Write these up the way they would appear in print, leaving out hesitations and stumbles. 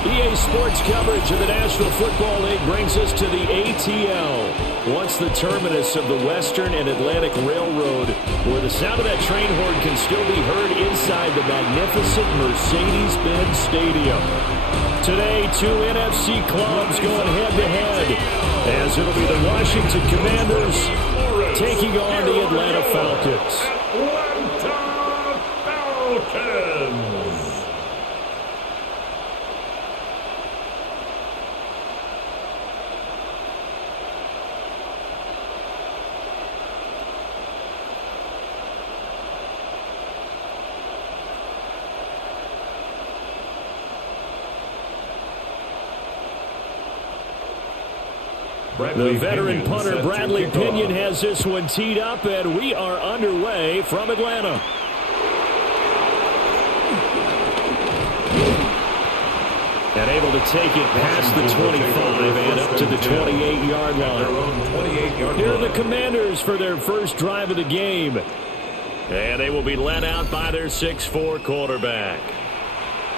EA Sports coverage of the National Football League brings us to the ATL, once the terminus of the Western and Atlantic Railroad, where the sound of that train horn can still be heard inside the magnificent Mercedes-Benz Stadium. Today, two NFC clubs going head-to-head, as it'll be the Washington Commanders taking on the Atlanta Falcons. Atlanta Falcons! The veteran punter Bradley Pinion has this one teed up, and we are underway from Atlanta. And able to take it past the 25 and up to the 28-yard line. Here are the Commanders for their first drive of the game. And they will be led out by their 6'4" quarterback.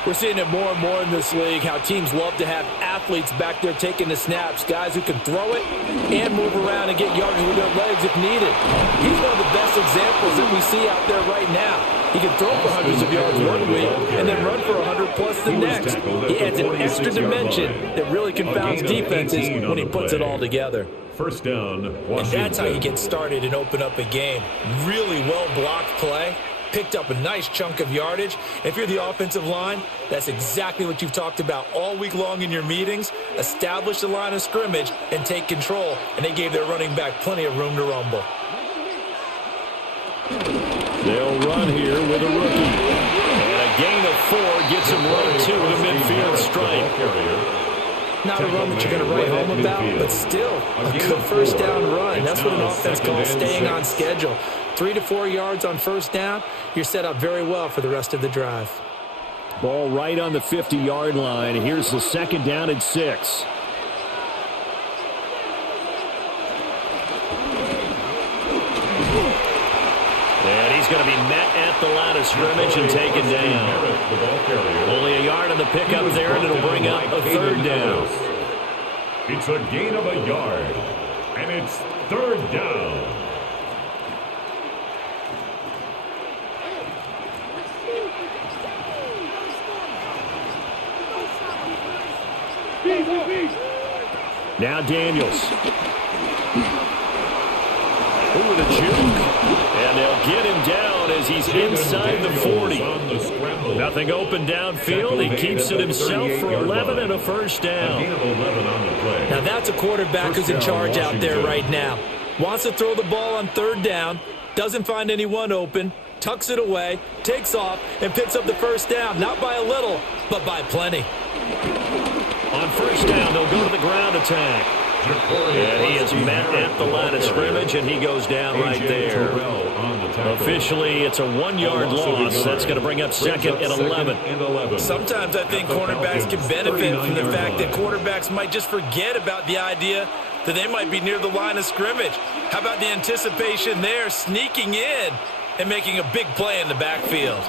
We're seeing it more and more in this league, how teams love to have athletes back there taking the snaps, guys who can throw it and move around and get yardage with their legs if needed. He's one of the best examples that we see out there right now. He can throw for hundreds of yards one week and then run for 100-plus the next. He adds an extra dimension that really confounds defenses when he puts it all together. First down, Washington. And that's how you get started and open up a game. Really well-blocked play. Picked up a nice chunk of yardage. If you're the offensive line, that's exactly what you've talked about all week long in your meetings. Establish the line of scrimmage and take control. And they gave their running back plenty of room to rumble. They'll run here with a rookie. And a gain of 4 gets him right to the midfield stripe. Not a run that you're going to write home about, but still a good first down run. That's what an offense calls staying on schedule. 3 to 4 yards on first down, you're set up very well for the rest of the drive. Ball right on the 50-yard line. Here's the second down and 6. And he's going to be met at the line of scrimmage and taken down. Only a yard on the pickup there, and it'll bring up a third down. It's a gain of a yard, and it's third down. Now Daniels. Ooh, the juke. And they'll get him down as he's inside the 40. Nothing open downfield. He keeps it himself for 11 and a first down. Now that's a quarterback who's in charge out there right now. Wants to throw the ball on third down. Doesn't find anyone open. Tucks it away. Takes off and picks up the first down. Not by a little, but by plenty. On first down, they'll go to the ground attack. And he is met at the line of scrimmage, and he goes down right there. Officially, it's a 1-yard loss. That's going to bring up second and 11. Sometimes I think cornerbacks can benefit from the fact that quarterbacks might just forget about the idea that they might be near the line of scrimmage. How about the anticipation there, sneaking in and making a big play in the backfield?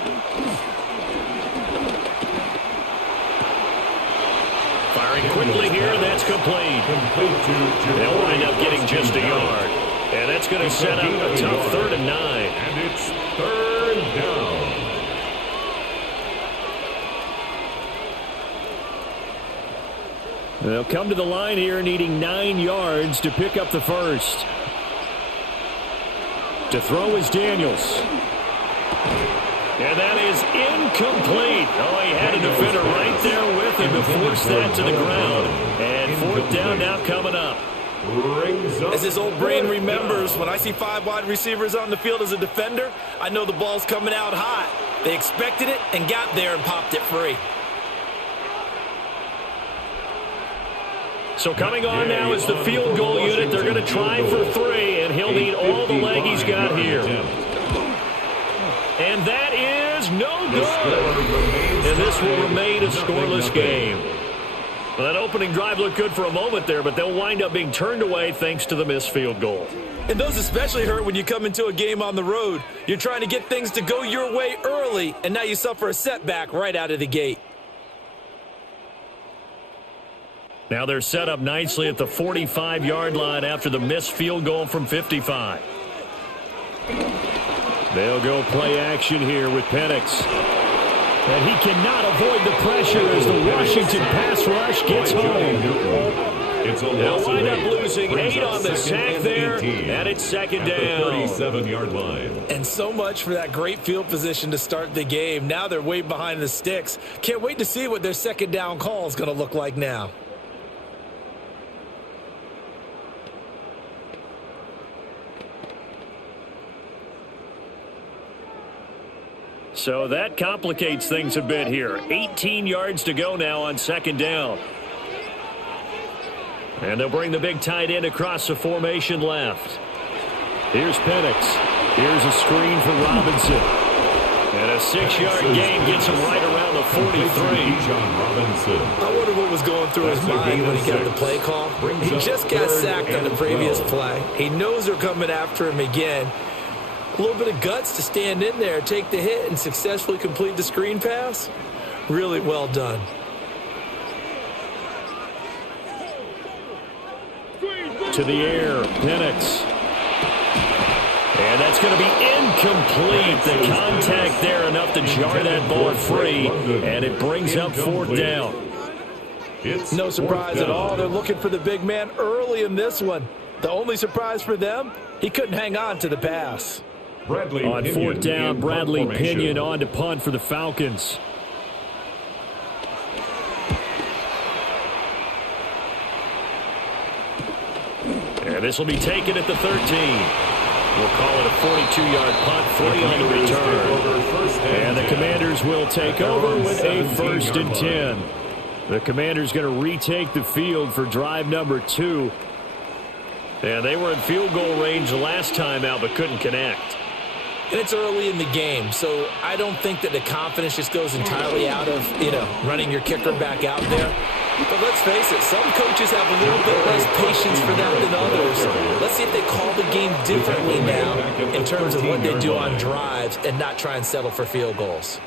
Firing quickly here, that's complete. They'll wind up getting just a yard. And that's going to set up a tough 3rd and 9. And it's third down. They'll come to the line here needing 9 yards to pick up the first. To throw is Daniels. And that is incomplete. Oh, he had a defender right there with him to force that to the ground. And 4th down now coming up. As his old brain remembers, when I see 5 wide receivers on the field as a defender, I know the ball's coming out hot. They expected it and got there and popped it free. So coming on now is the field goal unit. They're going to try for 3, and he'll need all the leg he's got here. And that is no good. And this will remain a scoreless game. Well, that opening drive looked good for a moment there, but they'll wind up being turned away thanks to the missed field goal. And those especially hurt when you come into a game on the road. You're trying to get things to go your way early, and now you suffer a setback right out of the gate. Now they're set up nicely at the 45-yard line after the missed field goal from 55. They'll go play action here with Penix. And he cannot avoid the pressure as the Washington pass rush gets home. They'll wind up losing 8 on the sack there, and it's second down. 37-yard line. And so much for that great field position to start the game. Now they're way behind the sticks. Can't wait to see what their second down call is going to look like now. So that complicates things a bit here. 18 yards to go now on second down. And they'll bring the big tight end across the formation left. Here's Penix. Here's a screen for Robinson. And a 6-yard gain gets him right around the 43. I wonder what was going through his mind when he got the play call. He just got sacked on the previous play. He knows they're coming after him again. A little bit of guts to stand in there, take the hit, and successfully complete the screen pass. Really well done. To the air, Penix. And that's going to be incomplete. The contact there enough to jar that ball free, and it brings up fourth down. No surprise at all. They're looking for the big man early in this one. The only surprise for them, he couldn't hang on to the pass. On fourth down, Bradley Pinion on to punt for the Falcons. And this will be taken at the 13. We'll call it a 42-yard punt, 40 on the return. And the Commanders will take over with a 1st and 10. The Commanders going to retake the field for drive number 2. And they were in field goal range the last time out but couldn't connect. And it's early in the game, so I don't think that the confidence just goes entirely out of, running your kicker back out there. But let's face it, some coaches have a little bit less patience for that than others. Let's see if they call the game differently now in terms of what they do on drives and not try and settle for field goals.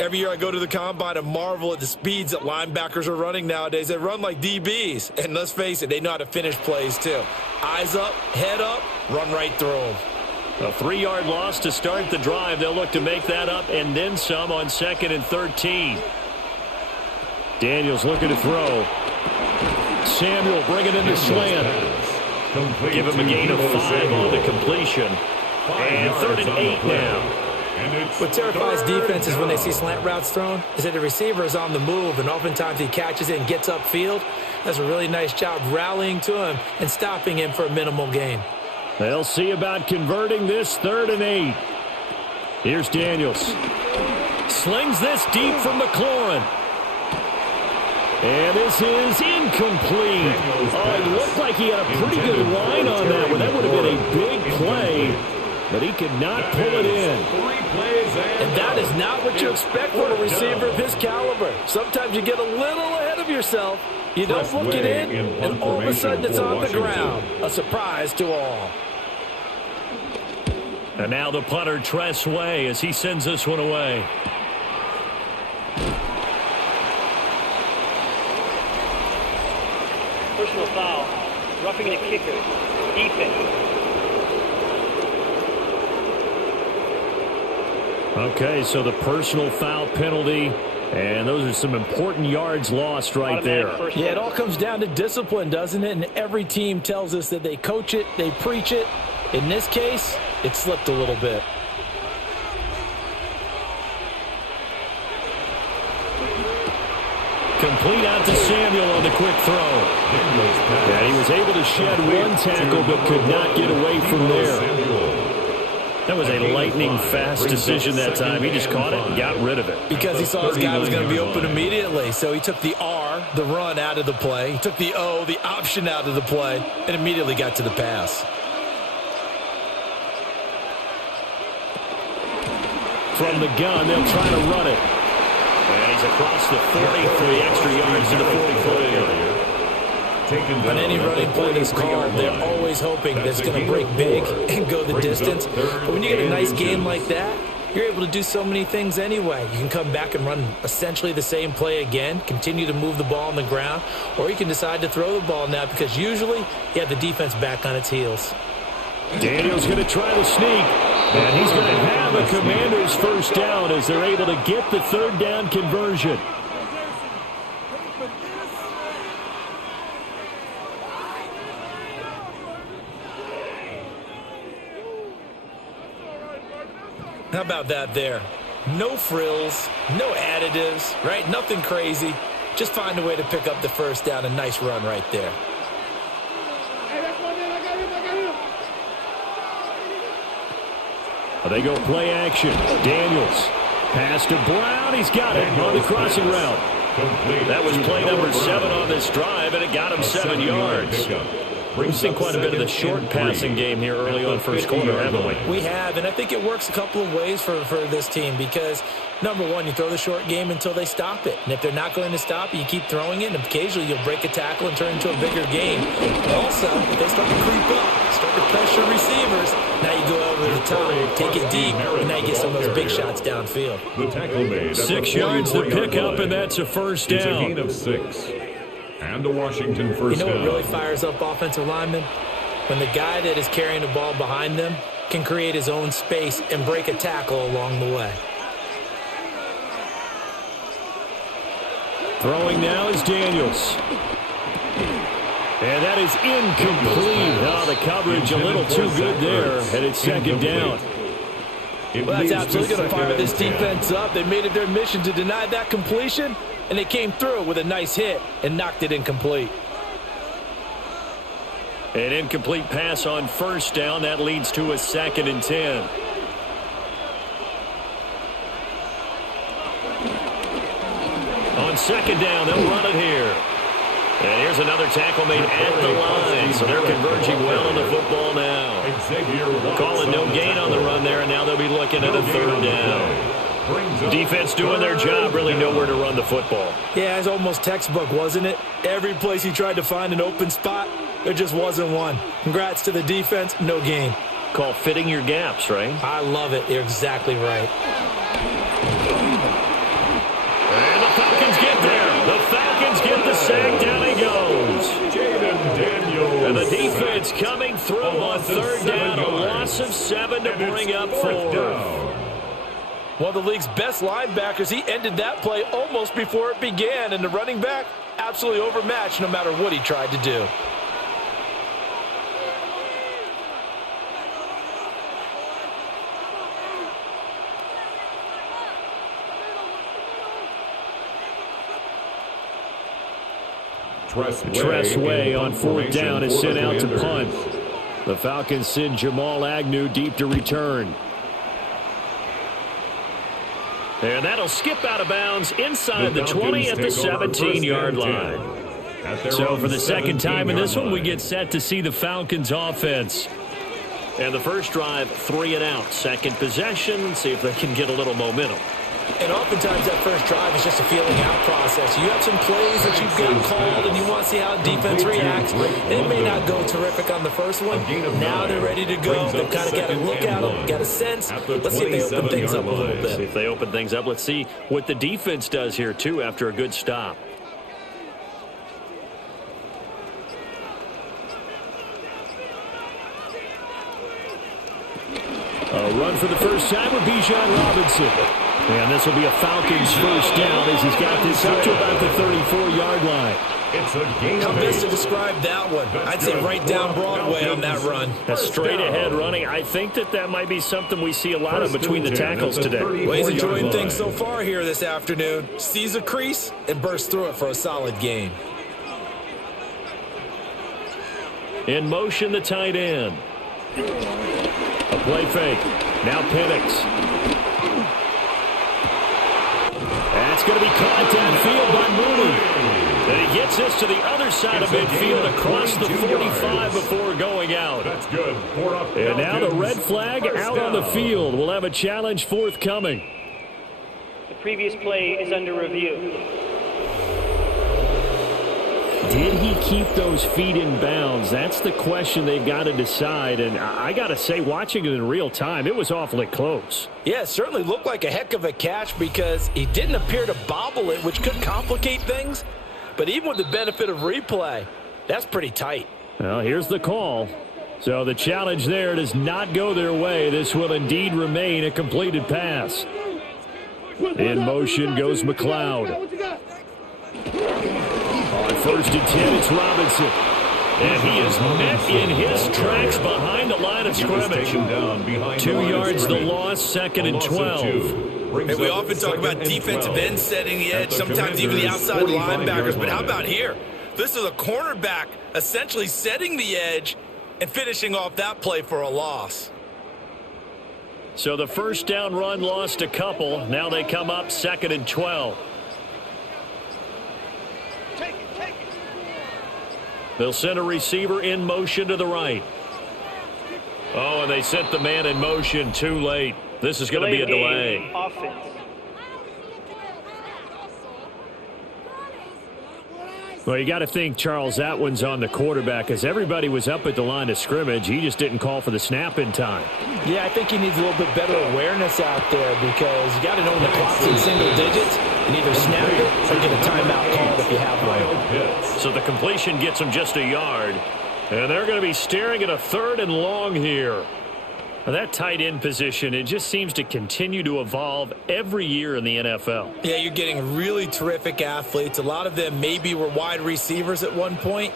Every year I go to the combine and marvel at the speeds that linebackers are running nowadays. They run like DBs. And let's face it, they know how to finish plays too. Eyes up, head up, run right through them. A 3-yard loss to start the drive. They'll look to make that up and then some on 2nd and 13. Daniels looking to throw. Samuel bringing in the slant. Give him a gain of 5 on the completion. And 3rd and 8 now. What terrifies defenses when they see slant routes thrown is that the receiver is on the move, and oftentimes he catches it and gets upfield. Does a really nice job rallying to him and stopping him for a minimal gain. They'll see about converting this 3rd and 8. Here's Daniels. Slings this deep from McLaurin. And this is incomplete. Oh, it looked like he had a pretty good line on that one. That would have been a big play, but he could not pull it in. And that is not what you expect from a receiver of his caliber. Sometimes you get a little ahead of yourself. You don't look it in, and all of a sudden it's on the ground. A surprise to all. And now the punter, Tress Way, as he sends this one away. Personal foul. Roughing the kicker. Defense. Okay, so the personal foul penalty, and those are some important yards lost right there. Yeah, it all comes down to discipline, doesn't it? And every team tells us that they coach it, they preach it. In this case, it slipped a little bit. Complete out to Samuel on the quick throw. And he was able to shed one tackle but could not get away from there. That was a lightning-fast decision that time. He just caught it and got rid of it. Because he saw his guy was going to be open immediately. So he took the R, the run, out of the play. He took the O, the option, out of the play, and immediately got to the pass. From the gun, they'll try to run it. And he's across the 40 for the extra yards to the 44 area. On any running play that's called, they're always hoping that it's going to break big and go the distance. But when you get a nice game like that, you're able to do so many things anyway. You can come back and run essentially the same play again, continue to move the ball on the ground, or you can decide to throw the ball now because usually you have the defense back on its heels. Daniels going to try to sneak, and he's going to have a Commanders first down as they're able to get the third down conversion. How about that there? No frills, no additives, right? Nothing crazy. Just find a way to pick up the first down. A nice run right there. They go play action. Daniels. Pass to Brown. He's got it on the crossing route. That was play number 7 on this drive, and it got him 7 yards. We've seen quite a bit of the short passing game here early on first quarter, haven't we? We have, and I think it works a couple of ways for this team because, number one, you throw the short game until they stop it. And if they're not going to stop it, you keep throwing it, and occasionally you'll break a tackle and turn it into a bigger game. Also, if they start to creep up, start to pressure receivers, now you go over the top, take it deep, and now you get some of those big shots downfield. 6 yards to pick up, and that's a first down. It's a gain of 6. And a Washington first down. You know what really fires up offensive linemen? When the guy that is carrying the ball behind them can create his own space and break a tackle along the way. Throwing now is Daniels. And that is incomplete. Oh, the coverage a little too good there, and it's second down. Well, that's absolutely going to fire this defense up. They made it their mission to deny that completion, and they came through with a nice hit and knocked it incomplete. An incomplete pass on first down. That leads to a 2nd and 10. On second down, they'll run it here. And here's another tackle made at the line. So they're converging well on the football now. Calling no gain on the run there, and now they'll be looking at a 3rd down. Defense doing their job, really nowhere to run the football. Yeah, it's almost textbook, wasn't it? Every place he tried to find an open spot, there just wasn't one. Congrats to the defense, no gain. Call fitting your gaps, right? I love it. You're exactly right. And the Falcons get there. The Falcons get the sack. Down he goes. And the defense coming through on 3rd down. A loss of 7 to bring up 4th. One of the league's best linebackers, he ended that play almost before it began. And the running back, absolutely overmatched no matter what he tried to do. Tressway on 4th down is sent out to punt. The Falcons send Jamal Agnew deep to return. And that'll skip out of bounds inside the 20 at the 17-yard line. So for the 2nd time in this one, we get set to see the Falcons offense. And the first drive, 3 and out. 2nd possession, see if they can get a little momentum. And oftentimes that first drive is just a feeling out process. You have some plays that you've got called and you want to see how defense reacts. They may not go terrific on the first one. Now they're ready to go. They've kind of got to look at them, got a sense. Let's see if they open things up a little bit. See if they open things up. Let's see what the defense does here, too, after a good stop. A run for the first time with Bijan Robinson. And this will be a Falcons first down as he's got this up to about the 34-yard line. It's a gain. How best to describe that one? I'd say right down Broadway on that run. A straight-ahead running. I think that might be something we see a lot of between the tackles today. Well, he's enjoying things so far here this afternoon. Sees a crease and bursts through it for a solid gain. In motion, the tight end. A play fake. Now Penix. That's going to be caught downfield by Mooney. And he gets this to the other side of midfield across the 45 before going out. That's good. And now the red flag out on the field. We'll have a challenge forthcoming. The previous play is under review. Did he keep those feet in bounds? That's the question they've got to decide. And I got to say, watching it in real time, it was awfully close. Yeah, it certainly looked like a heck of a catch because he didn't appear to bobble it, which could complicate things. But even with the benefit of replay, that's pretty tight. Well, here's the call. So the challenge there does not go their way. This will indeed remain a completed pass. In motion goes McLeod. On 1st and 10, it's Robinson. And he is met in his tracks behind the line of scrimmage. 2 yards the loss, 2nd and 12. And we often talk about defensive ends setting the edge, sometimes even the outside linebackers. But how about here? This is a cornerback essentially setting the edge and finishing off that play for a loss. So the first down run lost a couple. Now they come up 2nd and 12. They'll send a receiver in motion to the right. Oh, and they sent the man in motion too late. This is going to be a delay. Offense. Well, you got to think, Charles, that one's on the quarterback as everybody was up at the line of scrimmage. He just didn't call for the snap in time. Yeah, I think he needs a little bit better awareness out there because you got to know when the clock's in single digits and either snap it or get a timeout called if you have one. So the completion gets him just a yard. And they're going to be staring at a 3rd and long here. Now, that tight end position, it just seems to continue to evolve every year in the NFL. Yeah, you're getting really terrific athletes. A lot of them maybe were wide receivers at one point.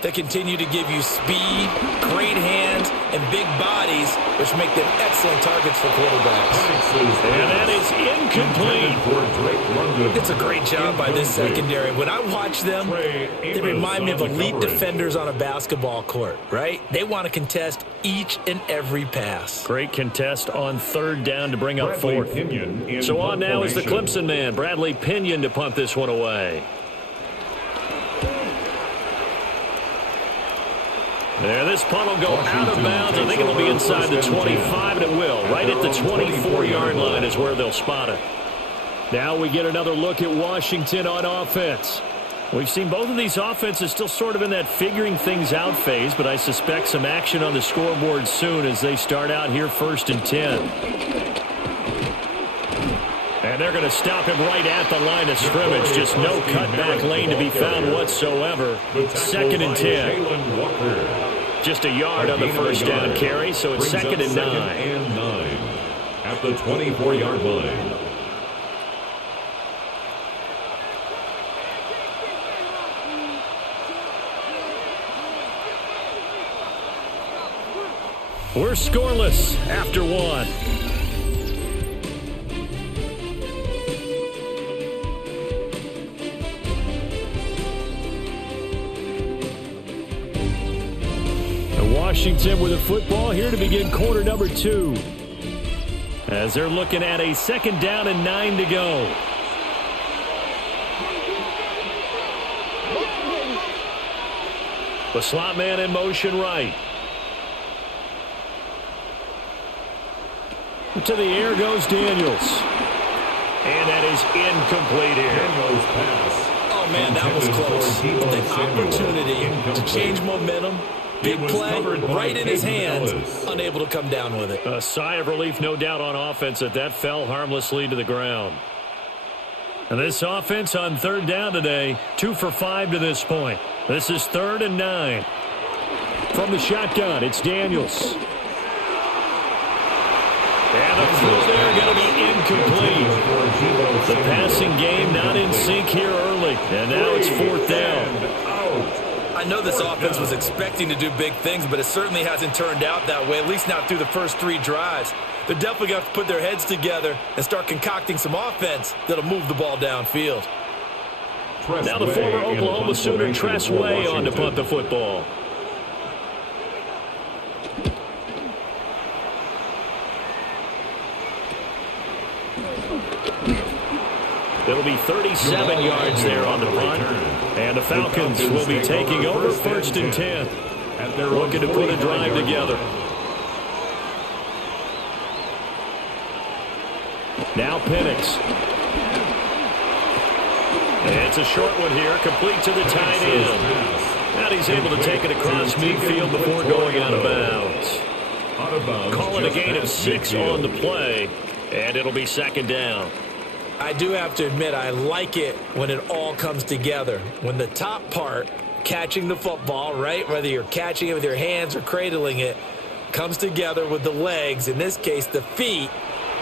They continue to give you speed, great hands, and big bodies, which make them excellent targets for quarterbacks. And that is incomplete. It's a great job by this secondary. When I watch them, they remind me of elite defenders on a basketball court, right? They want to contest each and every pass. Great contest on 3rd down to bring up 4th. So on now is the Clemson man, Bradley Pinion, to punt this one away. There, this punt will go out of bounds. I think it'll be inside the 25, and it will. Right at the 24-yard line is where they'll spot it. Now we get another look at Washington on offense. We've seen both of these offenses still sort of in that figuring things out phase, but I suspect some action on the scoreboard soon as they start out here 1st and 10. And they're going to stop him right at the line of scrimmage. Just no cutback lane to be found whatsoever. 2nd and 10. Just a yard on the first down carry, so it's 2nd and 9. At the 24-yard line. We're scoreless after 1. Washington with the football here to begin quarter number 2. As they're looking at a 2nd down and 9 to go. The slot man in motion right. To the air goes Daniels. And that is incomplete here. Oh, man, that was close. The opportunity to change momentum. Big play right in his hands, unable to come down with it. A sigh of relief, no doubt, on offense that fell harmlessly to the ground. And this offense on 3rd down today, 2 for 5 to this point. This is 3rd and 9. From the shotgun, it's Daniels. And the throw there going to be incomplete. The passing game not in sync here early. And now it's 4th down. I know this offense was expecting to do big things, but it certainly hasn't turned out that way, at least not through the first 3 drives. They're definitely going to have to put their heads together and start concocting some offense that'll move the ball downfield. Now the former Oklahoma Sooner Tress Way on to punt the football. It'll be 37 yards there on the punt. And the Falcons will be taking over 1st and 10. Looking to put a drive together. Now Penix. It's a short one here, complete to the tight end. And he's able to take it across midfield before going out of bounds. Call it a gain of 6 on the play, and it'll be second down. I do have to admit, I like it when it all comes together. When the top part, catching the football, right, whether you're catching it with your hands or cradling it, comes together with the legs, in this case the feet,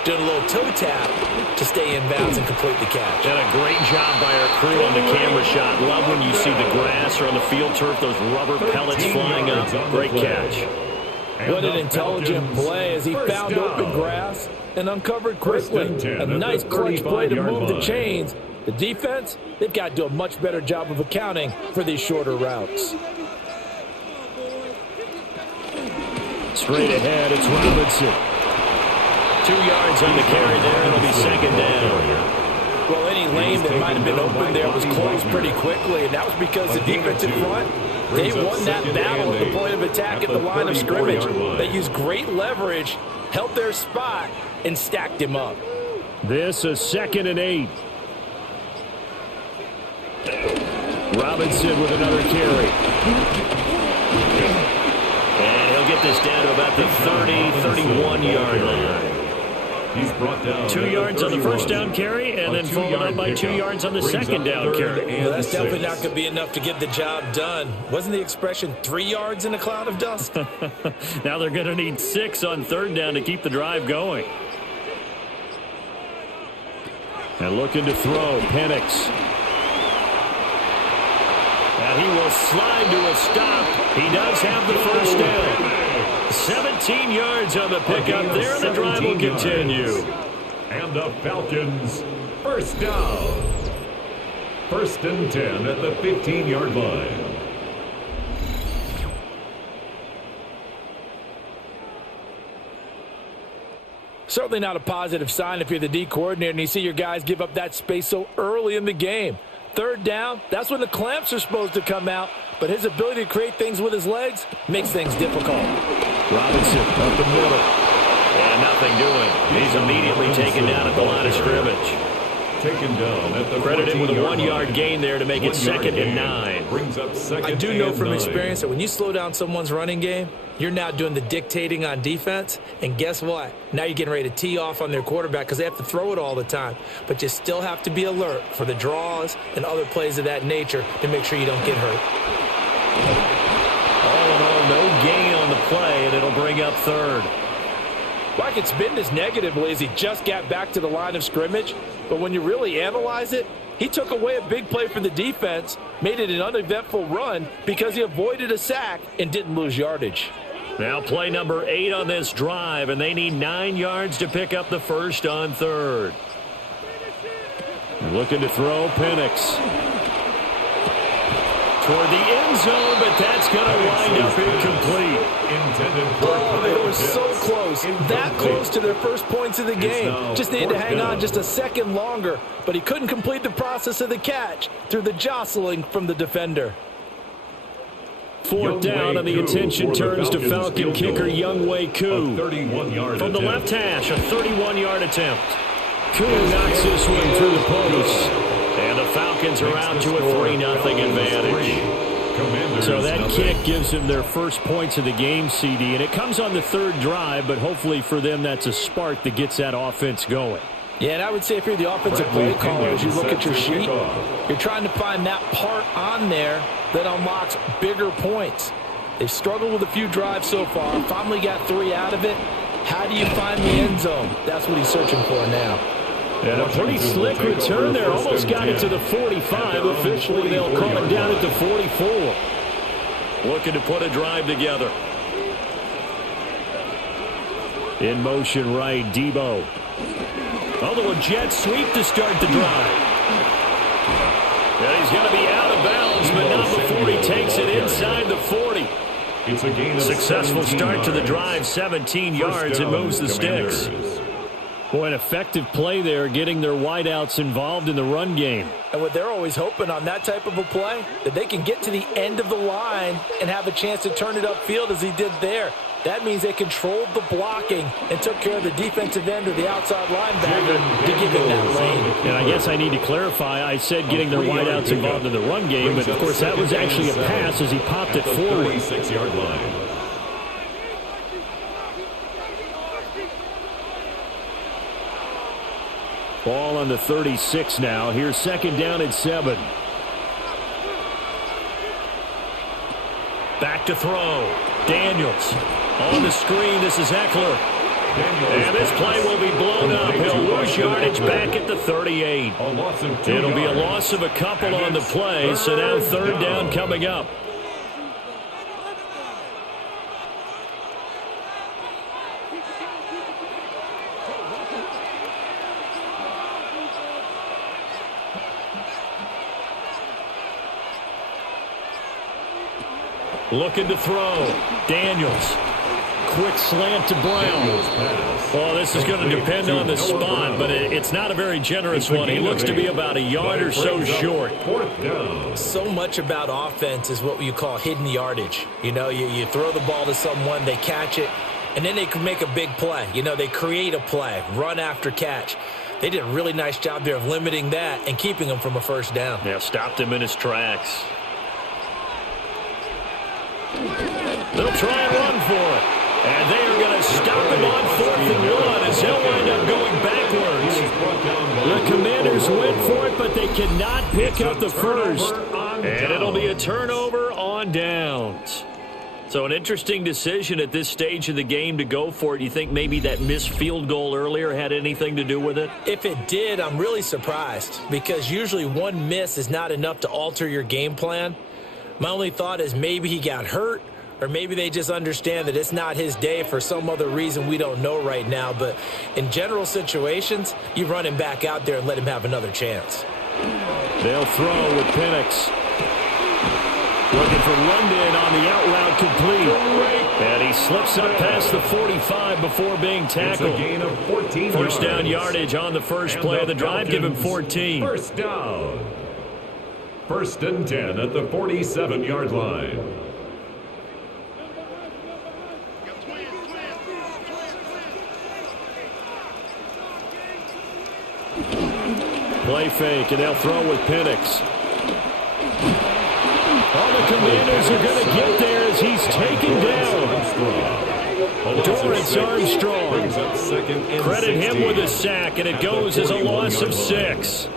doing a little toe tap to stay in bounds and complete the catch. And a great job by our crew on the camera shot. Love when you see the grass or on the field turf, those rubber pellets flying up. Great catch. What an intelligent play as he found open grass and uncovered quickly. A nice clutch play to move the chains. The defense, they've got to do a much better job of accounting for these shorter routes. Straight ahead, it's Robinson. 2 yards on the carry there, it'll be second down. Well, any lane that might have been open there was closed pretty quickly, and that was because the defensive front, they won that battle at the point of attack at the line of scrimmage. They used great leverage, held their spot, and stacked him up. This is 2nd and 8. Robinson with another carry. And he'll get this down to about the 31-yard line. He's brought down 2 yards on the first down carry, and then followed up by 2 yards on the second down carry. Well, that's definitely not going to be enough to get the job done. Wasn't the expression 3 yards in a cloud of dust? Now they're going to need 6 on third down to keep the drive going. And looking to throw, Penix. And he will slide to a stop. He does have the first down. 17 yards on the pickup there, and the drive will continue. And the Falcons, first down. 1st and 10 at the 15-yard line. Certainly not a positive sign if you're the D coordinator and you see your guys give up that space so early in the game. Third down, that's when the clamps are supposed to come out, but his ability to create things with his legs makes things difficult. Robinson up the middle. And nothing doing. He's immediately taken down at the line of scrimmage. Taken down at the credited with a 1-yard gain there to make it 2nd and 9. Brings up second. I do know from experience that when you slow down someone's running game, you're now doing the dictating on defense, and guess what? Now you're getting ready to tee off on their quarterback because they have to throw it all the time. But you still have to be alert for the draws and other plays of that nature to make sure you don't get hurt. All in all, no gain on the play, and it'll bring up third. Well, I could spin this negatively as he just got back to the line of scrimmage, but when you really analyze it, he took away a big play for the defense, made it an uneventful run because he avoided a sack and didn't lose yardage. Now play number 8 on this drive, and they need 9 yards to pick up the first on third. Looking to throw, Penix. Toward the end zone, but that's going to wind up incomplete. Oh, they were so close. That close to their first points of the game. Just needed to hang on just a second longer, but he couldn't complete the process of the catch through the jostling from the defender. 4th down, and the attention turns to Falcon kicker Younghoe Koo. From the left hash, a 31-yard attempt. Koo knocks this one through the post. And the Falcons are out to a 3-0 advantage. So that kick gives them their first points of the game, CD. And it comes on the third drive, but hopefully for them that's a spark that gets that offense going. Yeah, and I would say if you're the offensive play caller, as you look at your sheet, you're trying to find that part on there that unlocks bigger points. They've struggled with a few drives so far, finally got 3 out of it. How do you find the end zone? That's what he's searching for now. And a pretty slick return there. Almost got it to the 45. Officially, they'll call it down at the 44. Looking to put a drive together. In motion right, Debo. Although a jet sweep to start the drive. And he's going to be out of bounds, but not before he takes it inside the 40. It's a gain of successful start to the drive, 17 yards, and moves the sticks. Boy, an effective play there, getting their wideouts involved in the run game. And what they're always hoping on that type of a play, that they can get to the end of the line and have a chance to turn it upfield as he did there. That means they controlled the blocking and took care of the defensive end or the outside linebacker to give him that lane. And I guess I need to clarify, I said getting their wideouts involved in the run game, but of course that was actually a pass as he popped it forward. 36-yard line. Ball on the 36 now. Here's second down and 7. Back to throw. Daniels on the screen. This is Eckler. And this play will be blown up. He'll lose yardage back at the 38. It'll be a loss of a couple on the play, so now third down coming up. Looking to throw. Daniels. Quick slant to Brown. Well, this is going to depend on the spot, but it's not a very generous one. He looks to be about a yard or so short. So much about offense is what you call hidden yardage. You know, you throw the ball to someone, they catch it, and then they can make a big play. You know, they create a play, run after catch. They did a really nice job there of limiting that and keeping him from a first down. Yeah, stopped him in his tracks. They'll try and run for it. And they are going to stop him on 4th and 1 as he'll wind up going backwards. The Commanders went for it, but they cannot pick up the first. And it'll be a turnover on downs. So an interesting decision at this stage of the game to go for it. You think maybe that missed field goal earlier had anything to do with it? If it did, I'm really surprised because usually one miss is not enough to alter your game plan. My only thought is maybe he got hurt, or maybe they just understand that it's not his day for some other reason we don't know right now. But in general situations, you run him back out there and let him have another chance. They'll throw with Penix. Looking for London on the out route complete. And he slips up past the 45 before being tackled. It's a gain of 14 First down yardage on the first play of the drive. Give him 14. First down. 1st and 10 at the 47-yard line. Play fake, and they'll throw with Penix. All the Commanders are going to get there as he's taken down. Dorrance Armstrong. Credit him with a sack, and it goes as a loss of 6.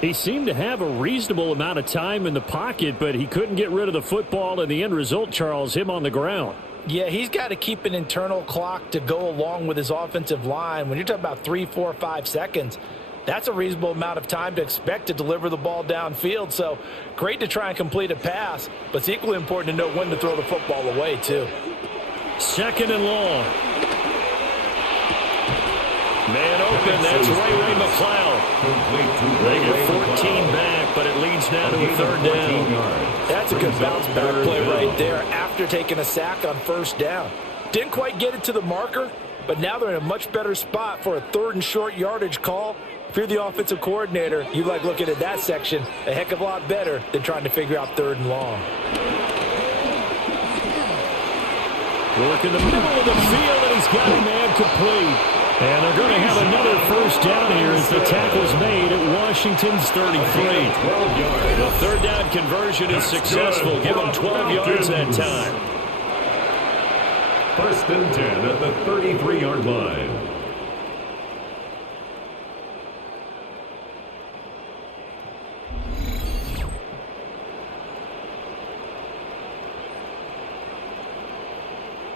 He seemed to have a reasonable amount of time in the pocket, but he couldn't get rid of the football, and the end result, Charles, him on the ground. Yeah, he's got to keep an internal clock to go along with his offensive line. When you're talking about 3, 4, 5 seconds, that's a reasonable amount of time to expect to deliver the ball downfield. So great to try and complete a pass, but it's equally important to know when to throw the football away, too. 2nd and long. Man open, that's Ray McLeod. They get 14 back, but it leads now to a 3rd down. That's a good bounce back play right there after taking a sack on 1st down. Didn't quite get it to the marker, but now they're in a much better spot for a 3rd and short yardage call. If you're the offensive coordinator, you like looking at that section a heck of a lot better than trying to figure out 3rd and long. Work in the middle of the field, and he's got a man complete. And they're going to have another first down here as the tackle's made at Washington's 33. The 3rd down conversion is successful. Give them 12 yards that time. 1st and 10 at the 33-yard line.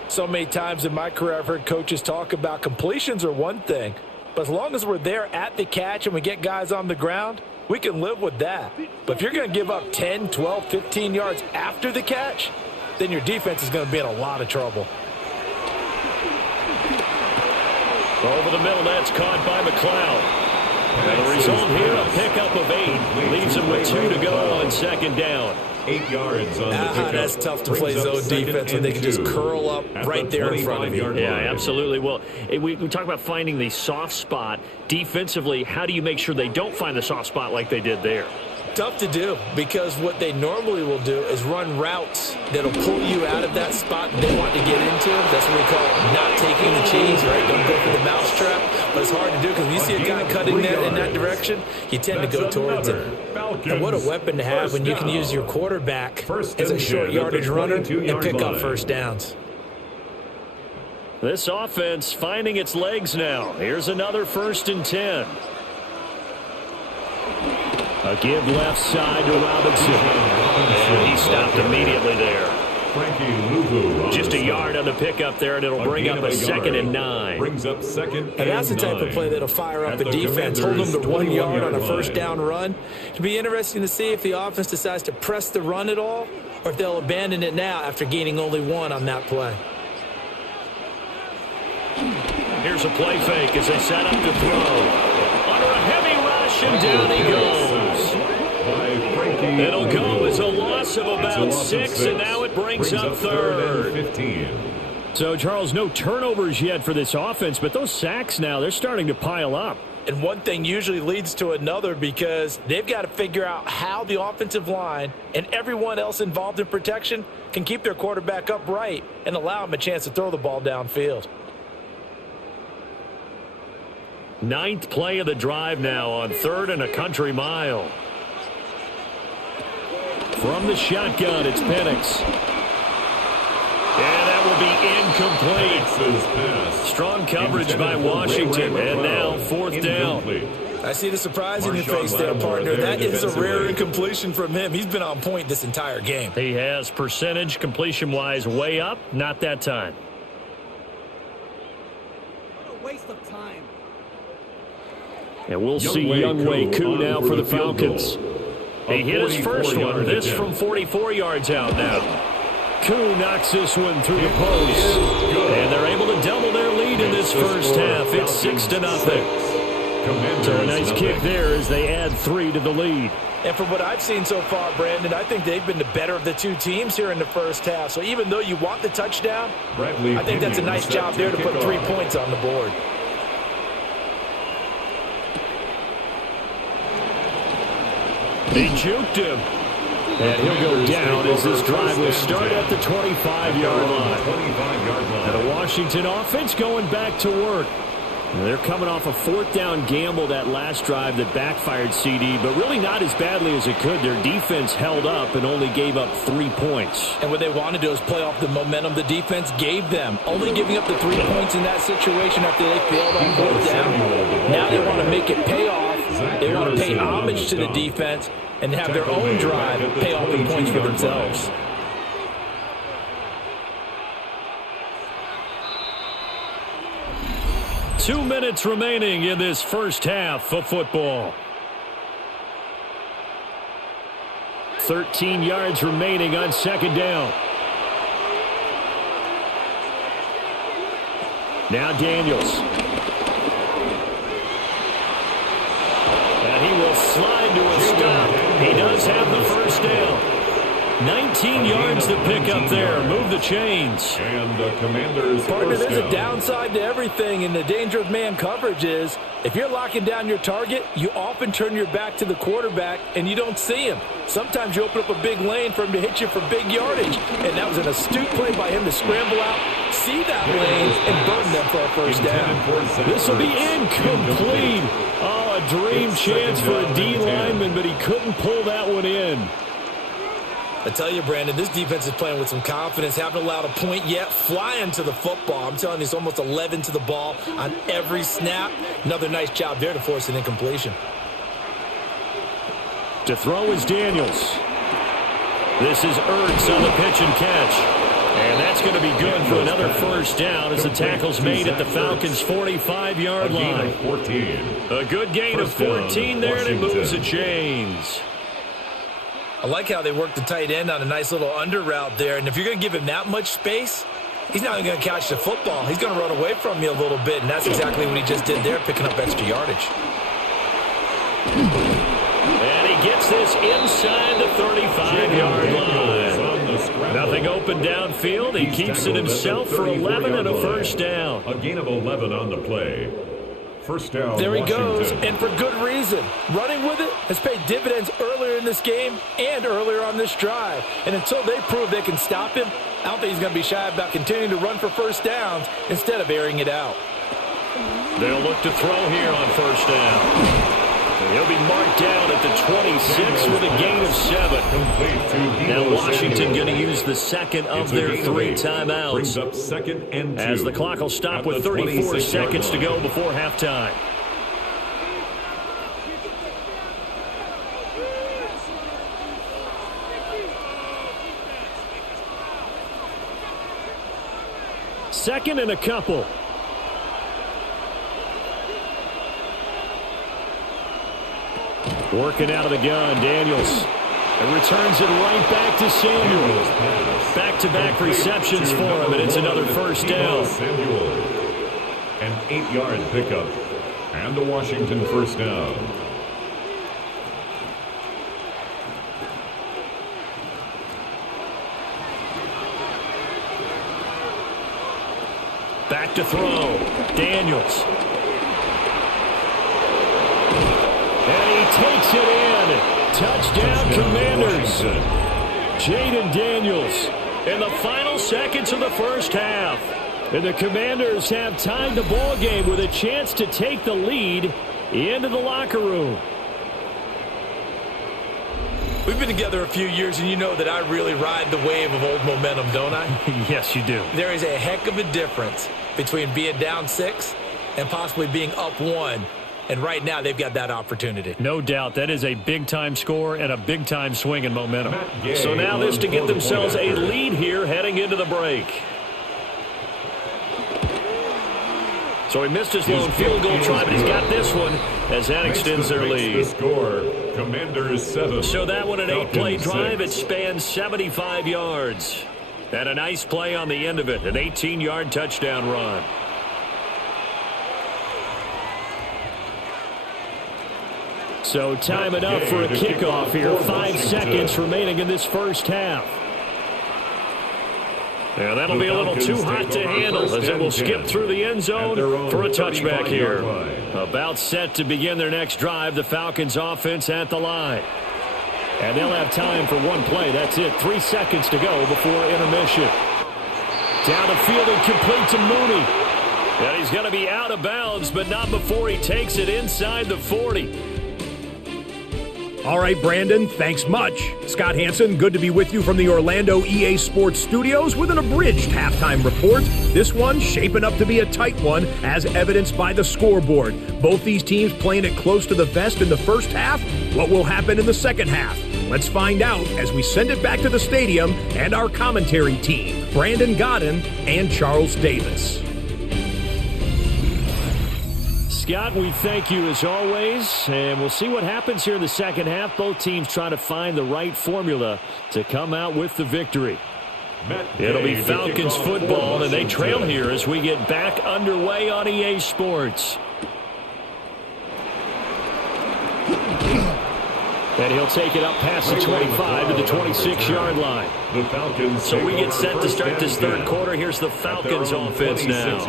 So many times in my career I've heard coaches talk about completions are one thing, but as long as we're there at the catch and we get guys on the ground, we can live with that. But if you're going to give up 10, 12, 15 yards after the catch, then your defense is going to be in a lot of trouble. Over the middle, that's caught by McLeod. And the result here, a pickup of 8. Leaves him with 2 to go on 2nd down. 8 yards on the pickup. That's tough to play zone defense when they can just curl up right there in front of you. Yeah, absolutely. Well, we talk about finding the soft spot. Defensively, how do you make sure they don't find the soft spot like they did there? Tough to do, because what they normally will do is run routes that'll pull you out of that spot they want to get into. That's what we call not taking the cheese, right? Don't go for the mousetrap. But it's hard to do because when you see a guy cutting there in that direction, you tend to go towards it. And what a weapon to have when you can use your quarterback as a short yardage runner and pick up first downs. This offense finding its legs now. Here's another 1st and 10. A give left side to Robinson. And he stopped immediately there. Just a yard on the pickup there, and it'll bring up a 2nd and 9. Brings up 2nd and 9. And that's the type of play that'll fire up a defense, hold them to 1 yard on a 1st down run. It'll be interesting to see if the offense decides to press the run at all, or if they'll abandon it now after gaining only 1 on that play. Here's a play fake as they set up to throw. Under a heavy rush, and down he goes. It'll go as a loss of about 6, and now it brings up 3rd. 15. So, Charles, no turnovers yet for this offense, but those sacks now, they're starting to pile up. And one thing usually leads to another, because they've got to figure out how the offensive line and everyone else involved in protection can keep their quarterback upright and allow him a chance to throw the ball downfield. 9th play of the drive now on 3rd and a country mile. From the shotgun, it's Penix. And that will be incomplete. Strong coverage by Washington, and now 4th down. I see the surprise in your face there, partner. That is a rare incompletion from him. He's been on point this entire game. He has percentage completion-wise way up, not that time. What a waste of time. And we'll see Younghoe Koo now for the Falcons. He hit his first one. This from 44 yards out now. Koo knocks this one through the post. And they're able to double their lead in this first half. It's 6-0. So a nice kick there as they add 3 to the lead. And from what I've seen so far, Brandon, I think they've been the better of the two teams here in the first half. So even though you want the touchdown, I think that's a nice job there to put 3 points on the board. They juked him. And he'll go down as this drive will start at the 25-yard line. And the Washington offense going back to work. And they're coming off a 4th down gamble that last drive that backfired, CD, but really not as badly as it could. Their defense held up and only gave up 3 points. And what they want to do is play off the momentum the defense gave them. Only giving up the 3 points in that situation after they failed on 4th down. Now they want to make it pay off. They want to pay homage to the defense and have their own drive pay off the points for themselves. Two minutes remaining in this first half of football. 13 yards remaining on 2nd down. Now Daniels. And he will slide to a stop. He does have the first down. 19 yards to pick up there. Move the chains. And the Commanders' Partner, first there's down. a downside to everything, and the danger of man coverage is if you're locking down your target, you often turn your back to the quarterback and you don't see him. Sometimes you open up a big lane for him to hit you for big yardage, and that was an astute play by him to scramble out, see that lane, and burn them for a first down. This will be incomplete. Oh, a dream chance for a D lineman, but he couldn't pull that one in. I tell you, Brandon, this defense is playing with some confidence. Haven't allowed a point yet. Flying to the football. I'm telling you, it's almost 11 to the ball on every snap. Another nice job there to force an incompletion. To throw is Daniels. This is Ertz on the pitch and catch. And that's going to be good for another first down as the tackle's made at the Falcons' 45-yard line. A good gain of 14 there, and it moves the chains. I like how they work the tight end on a nice little under route there. And if you're going to give him that much space, he's not even going to catch the football. He's going to run away from you a little bit, and that's exactly what he just did there, picking up extra yardage. And he gets takes this inside the 35-yard line. Nothing open downfield. He keeps it himself for 11 and a first down. A gain of 11 on the play. First down, there he goes, Washington. and for good reason. Running with it has paid dividends earlier in this game and earlier on this drive. And until they prove they can stop him, I don't think he's going to be shy about continuing to run for first downs instead of airing it out. They'll look to throw here on first down. He'll be marked down at the 26 with a gain of 7. Now Washington going to use the second of their 3 timeouts. Brings up 2nd and 2. As the clock will stop with 34 seconds to go before halftime. Second and a couple. Working out of the gun, Daniels. And returns it right back to Samuel. Back-to-back receptions for him, and it's another first down. An 8-yard pickup. And a Washington first down. Back to throw. Daniels. And he takes it in. Touchdown, Commanders. Jaden Daniels in the final seconds of the first half. And the Commanders have tied the ball game with a chance to take the lead into the locker room. We've been together a few years, and you know that I really ride the wave of old momentum, don't I? Yes, you do. There is a heck of a difference between being down 6 and possibly being up 1. And right now, they've got that opportunity. No doubt. That is a big-time score and a big-time swing in momentum. So now this to get themselves a lead here heading into the break. So he missed his lone field goal try, but he's got this one as that extends their lead. The score, Commanders 7. So that one, an 8-play drive. It spans 75 yards. And a nice play on the end of it, an 18-yard touchdown run. So time enough for a kickoff here. 5 seconds remaining in this first half. Yeah, that'll be a little too hot to handle as it will skip through the end zone for a touchback here. About set to begin their next drive, the Falcons offense at the line. And they'll have time for one play. That's it. 3 seconds to go before intermission. Down the field and complete to Mooney. And he's going to be out of bounds, but not before he takes it inside the 40. All right, Brandon, thanks much. Scott Hansen, good to be with you from the Orlando EA Sports Studios with an abridged halftime report. This one shaping up to be a tight one, as evidenced by the scoreboard. Both these teams playing it close to the vest in the first half. What will happen in the second half? Let's find out as we send it back to the stadium and our commentary team, Brandon Godden and Charles Davis. Scott, we thank you as always, and we'll see what happens here in the second half. Both teams trying to find the right formula to come out with the victory. It'll be Falcons football, and they trail here as we get back underway on EA Sports. And he'll take it up past the 25 to the 26-yard line. The Falcons. So we get set to start this third quarter. Here's the Falcons offense now.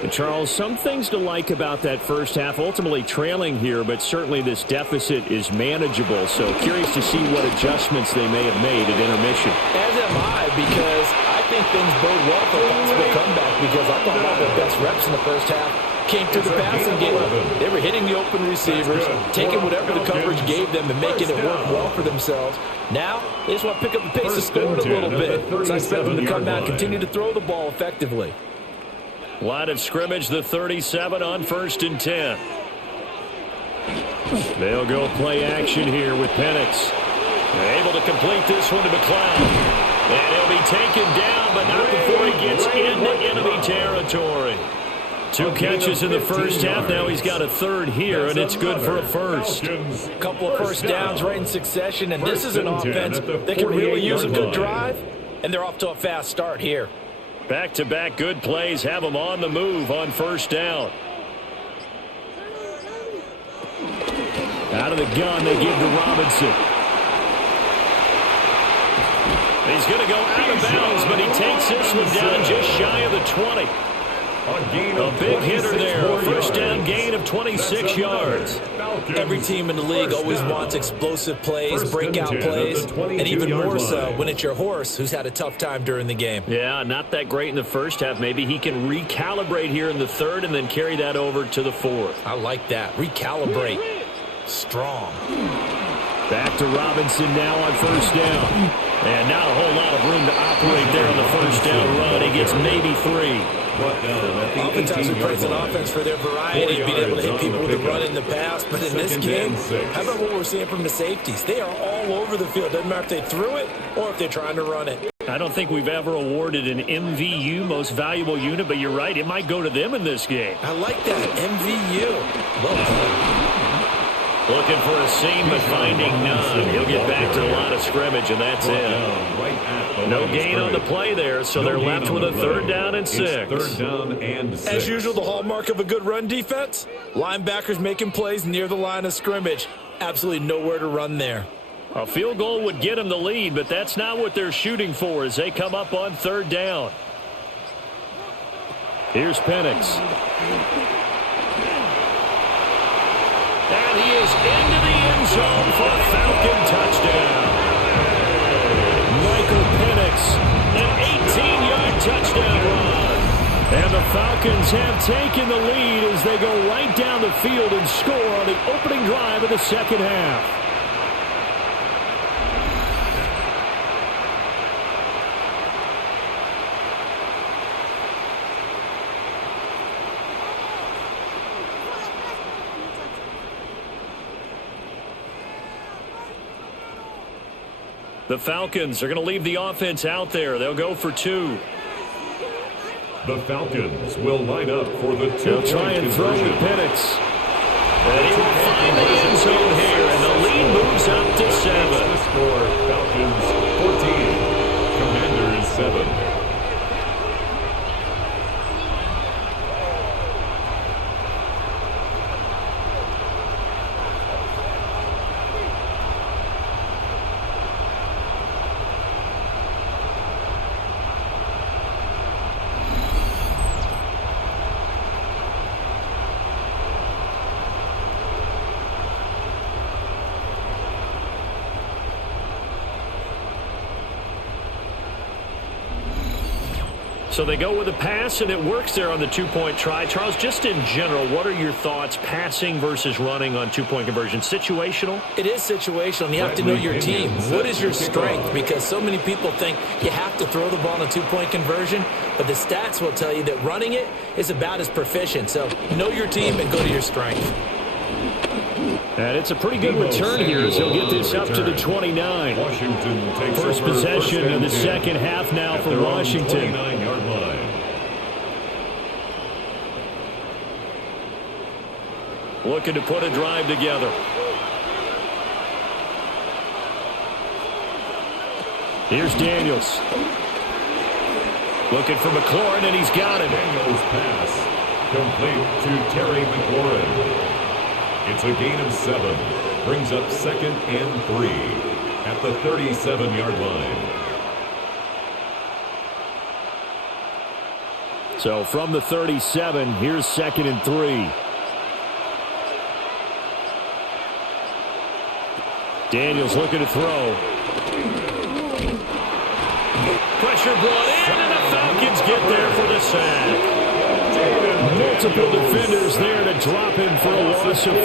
And Charles, some things to like about that first half. Ultimately trailing here, but certainly this deficit is manageable. So curious to see what adjustments they may have made at intermission. As am I, because I think things bode well for a possible comeback, because I thought a lot of the best reps in the first half came through the passing game. They were hitting the open receivers, taking whatever the coverage gave them and making it work well for themselves. Now, they just want to pick up the pace of scoring a little bit. So I expect them to come out and continue to throw the ball effectively. Line of scrimmage, the 37 on 1st and 10. They'll go play action here with Penix. Able to complete this one to McLeod. And he'll be taken down, but not before he gets into enemy territory. 2 catches in the first half. Now he's got a third here, and it's good for a first. A couple of first downs right in succession, and this is an offense that can really use a good drive, and they're off to a fast start here. Back-to-back good plays have them on the move on first down. Out Out of the gun, they give to Robinson. He's going to go out of bounds, but he takes this one down just shy of the 20. A big hitter there. A first down gain of 26 yards. Every team in the league always wants explosive plays, breakout plays, and even more so when it's your horse who's had a tough time during the game. Yeah, not that great in the first half. Maybe he can recalibrate here in the third and then carry that over to the fourth. I like that. Recalibrate. Strong. Back to Robinson now on first down. And not a whole lot of room to operate there on the first down run. He gets maybe 3. Oftentimes we praise an offense for their variety, being able to hit people with the run in the past. But in this game, how about what we're seeing from the safeties? They are all over the field. Doesn't matter if they threw it or if they're trying to run it. I don't think we've ever awarded an MVU, most valuable unit, but you're right, it might go to them in this game. I like that, MVU. Well done. Looking for a seam, but finding none. He'll get back to the line of scrimmage, and that's it. No gain on the play there, so they're left with a third down and 6. As usual, the hallmark of a good run defense, linebackers making plays near the line of scrimmage. Absolutely nowhere to run there. A field goal would get them the lead, but that's not what they're shooting for as they come up on third down. Here's Penix. And he is into the end zone for a Falcon touchdown. Michael Penix, an 18-yard touchdown run. And the Falcons have taken the lead as they go right down the field and score on the opening drive of the second half. The Falcons are going to leave the offense out there. They'll go for 2. The Falcons will line up for the 2-point They'll try and throw with Penix. And he will find the end zone here, and the lead moves up to 7. The score, Falcons 14, Commanders 7. So they go with a pass, and it works there on the 2-point try. Charles, just in general, what are your thoughts passing versus running on 2-point conversion? Situational? It is situational, and you have to know your team. What is your strength? Because so many people think you have to throw the ball on a 2-point conversion, but the stats will tell you that running it is about as proficient. So know your team and go to your strength. And it's a pretty good return here as he'll get this up to the 29. Washington takes First over possession of the second half now for Washington. 29-yard line. Looking to put a drive together. Here's Daniels. Looking for McLaurin, and he's got him. Daniels pass complete to Terry McLaurin. It's a gain of 7. Brings up 2nd and 3 at the 37-yard line. So from the 37, here's 2nd and 3. Daniels looking to throw. Pressure brought in, and the Falcons get there for the sack. Multiple defenders there to drop him for a loss of 4.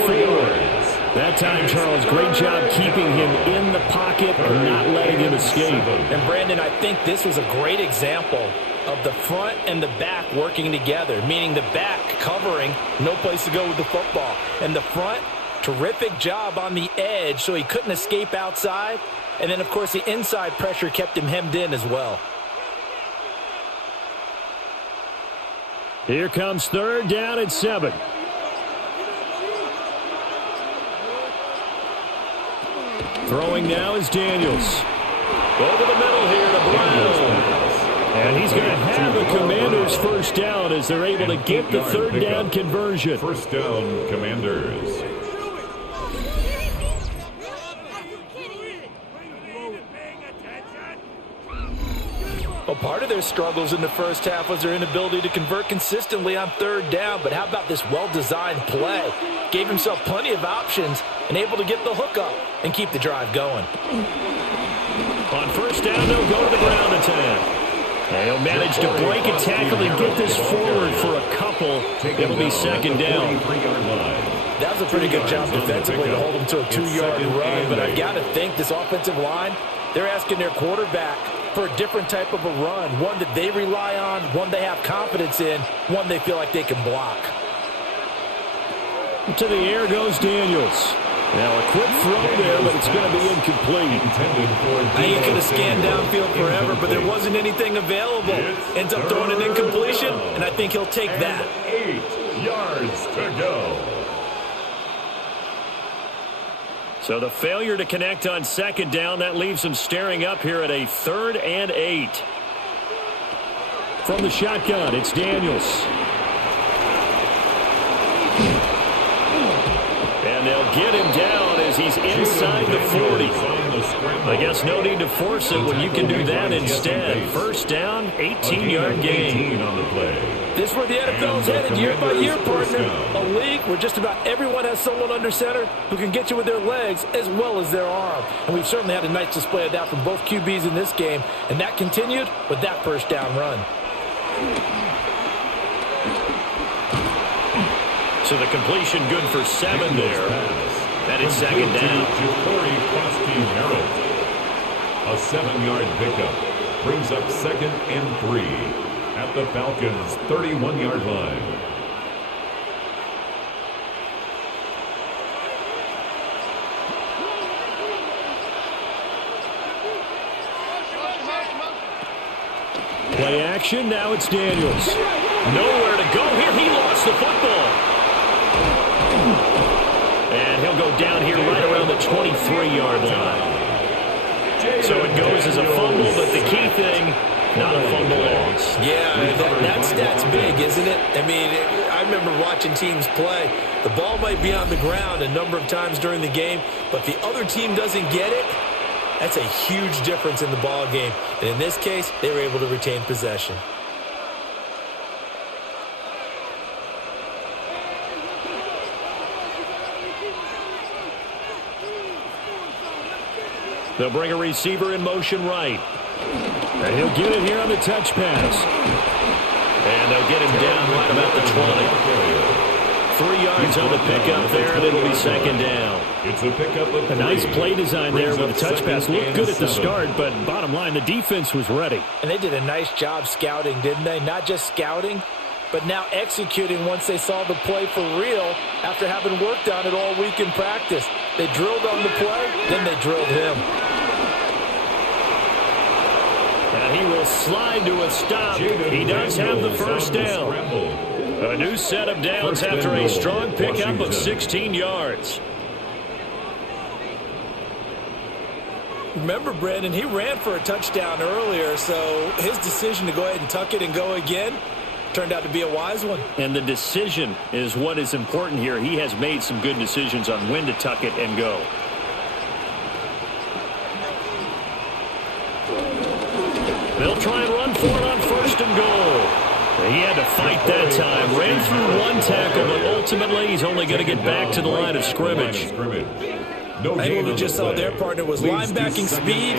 That time, Charles, great job keeping him in the pocket and not letting him escape. And, Brandon, I think this was a great example of the front and the back working together, meaning the back covering, no place to go with the football. And the front, terrific job on the edge so he couldn't escape outside. And then, of course, the inside pressure kept him hemmed in as well. Here comes third down at 7. Throwing now is Daniels. Over the middle here to Brown. And he's going to have the Commanders first down as they're able to get the third down conversion. First down, Commanders. Well, part of their struggles in the first half was their inability to convert consistently on third down. But how about this well-designed play? Gave himself plenty of options and able to get the hook up and keep the drive going. On first down, they'll go to the ground attack. And he'll manage to break a tackle and get this forward for a couple. It'll be second down. That was a pretty good job defensively to hold him to a 2-yard run. But I've got to think this offensive line, they're asking their quarterback for a different type of a run, one that they rely on, one they have confidence in, one they feel like they can block. To the air goes Daniels. Now a quick throw there, but it's going to be incomplete. He could have scanned downfield forever, but there wasn't anything available. Ends up throwing an incompletion, and I think he'll take that. 8 yards to go. So the failure to connect on second down, that leaves him staring up here at a 3rd and 8. From the shotgun, it's Daniels. And they'll get him down as he's inside the 40. I guess no need to force it when you can do that instead. First down, 18-yard gain. This is where the NFL is headed year by year, partner. A league where just about everyone has someone under center who can get you with their legs as well as their arm. And we've certainly had a nice display of that from both QBs in this game. And that continued with that first down run. So the completion good for 7 there. That is second down. A 7-yard pickup brings up 2nd and 3 at the Falcons' 31-yard line. Play action, now it's Daniels. Nowhere to go here. He lost the football. And he'll go down here right around the 23-yard line. So it goes as a fumble, but the key thing, not a fumble loss. Yeah, that stat's big, isn't it? I mean, I remember watching teams play. The ball might be on the ground a number of times during the game, but the other team doesn't get it. That's a huge difference in the ball game. And in this case, they were able to retain possession. They'll bring a receiver in motion right. And he'll get it here on the touch pass. And they'll get him down right about the 20. 3 yards on the pickup there, and it'll be second down. It's a pickup of 3. A nice play design there with a touch pass. Looked good at the start, but bottom line, the defense was ready. And they did a nice job scouting, didn't they? Not just scouting, but now executing once they saw the play for real after having worked on it all week in practice. They drilled on the play, then they drilled him. And he will slide to a stop. He does have the first down. A new set of downs after a strong pickup of 16 yards. Remember, Brandon, he ran for a touchdown earlier, so his decision to go ahead and tuck it and go again turned out to be a wise one. And the decision is what is important here. He has made some good decisions on when to tuck it and go. They'll try and run for it on first and goal. He had to fight that time. Ran through one tackle, but ultimately he's only going to get back to the line of scrimmage. No I think what we just saw their partner was linebacking speed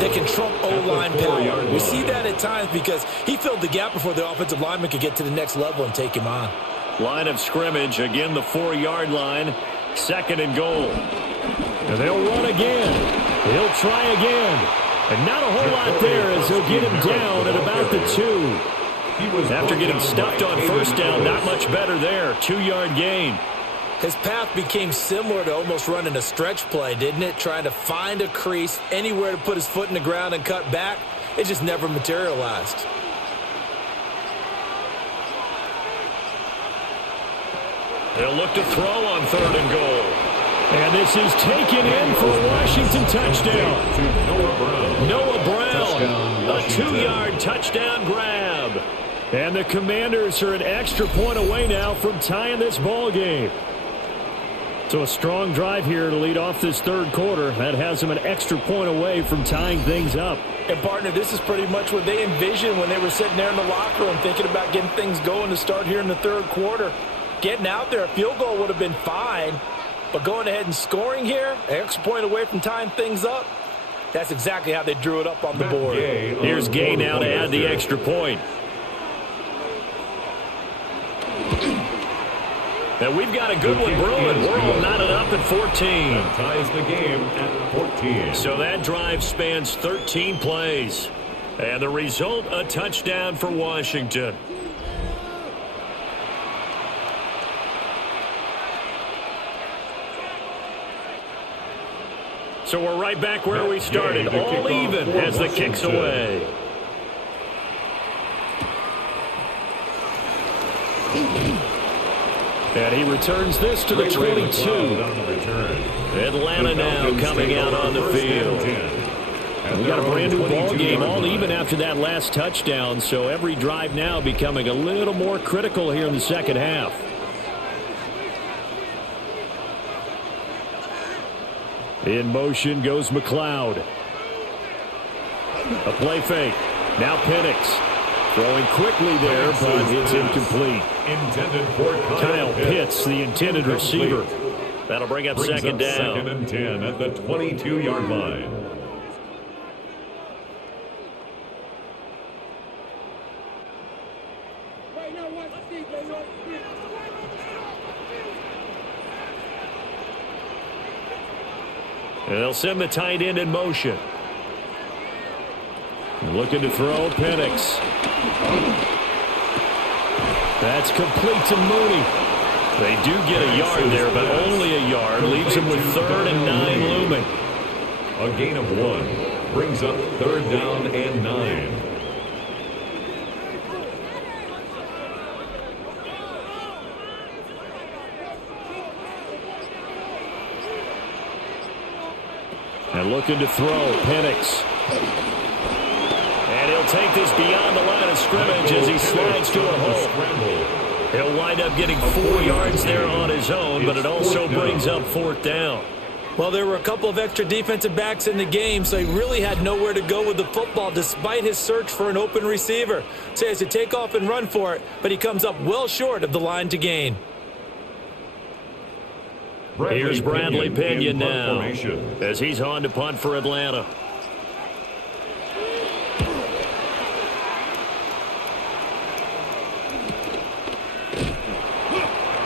that can trump O-line power. We see that at times because he filled the gap before the offensive lineman could get to the next level and take him on. Line of scrimmage, again the 4-yard line, second and goal. And they'll run again. He'll try again. And not a whole lot there as he'll get him down at about the 2. After getting stuffed on first down, not much better there. 2-yard gain. His path became similar to almost running a stretch play, didn't it? Trying to find a crease, anywhere to put his foot in the ground and cut back. It just never materialized. They'll look to throw on third and goal. And this is taken in for a Washington touchdown. Noah Brown, a 2-yard touchdown grab. And the Commanders are an extra point away now from tying this ball game. So a strong drive here to lead off this third quarter. That has them an extra point away from tying things up. And, partner, this is pretty much what they envisioned when they were sitting there in the locker room thinking about getting things going to start here in the third quarter. Getting out there, a field goal would have been fine. But going ahead and scoring here, an extra point away from tying things up, that's exactly how they drew it up on the board. Here's Gay now to add the extra point. And we've got a good one brewing. We're all knotted up at 14. That ties the game at 14. So that drive spans 13 plays. And the result, a touchdown for Washington. So we're right back where we started, all even as the kick's away. And he returns this to the 22. Atlanta now coming out on the field. We got a brand new ball game, all even after that last touchdown, so every drive now becoming a little more critical here in the second half. In motion goes McLeod. A play fake. Now Penix. Throwing quickly there, but it's incomplete. Intended for Kyle Pitts, the intended receiver. That'll bring up second down. Second and 10 at the 22-yard line. And they'll send the tight end in motion. Looking to throw, Penix. That's complete to Mooney. They do get a yard there, but only a yard. Leaves them with 3rd and 9 looming. A gain of 1 brings up 3rd down and 9. And looking to throw, Penix. And he'll take this beyond the line of scrimmage as he slides to a hole. He'll wind up getting 4 yards there on his own, but it also brings up 4th down. Well, there were a couple of extra defensive backs in the game, so he really had nowhere to go with the football despite his search for an open receiver. So he has to take off and run for it, but he comes up well short of the line to gain. Here's Bradley Pinion now as he's on to punt for Atlanta.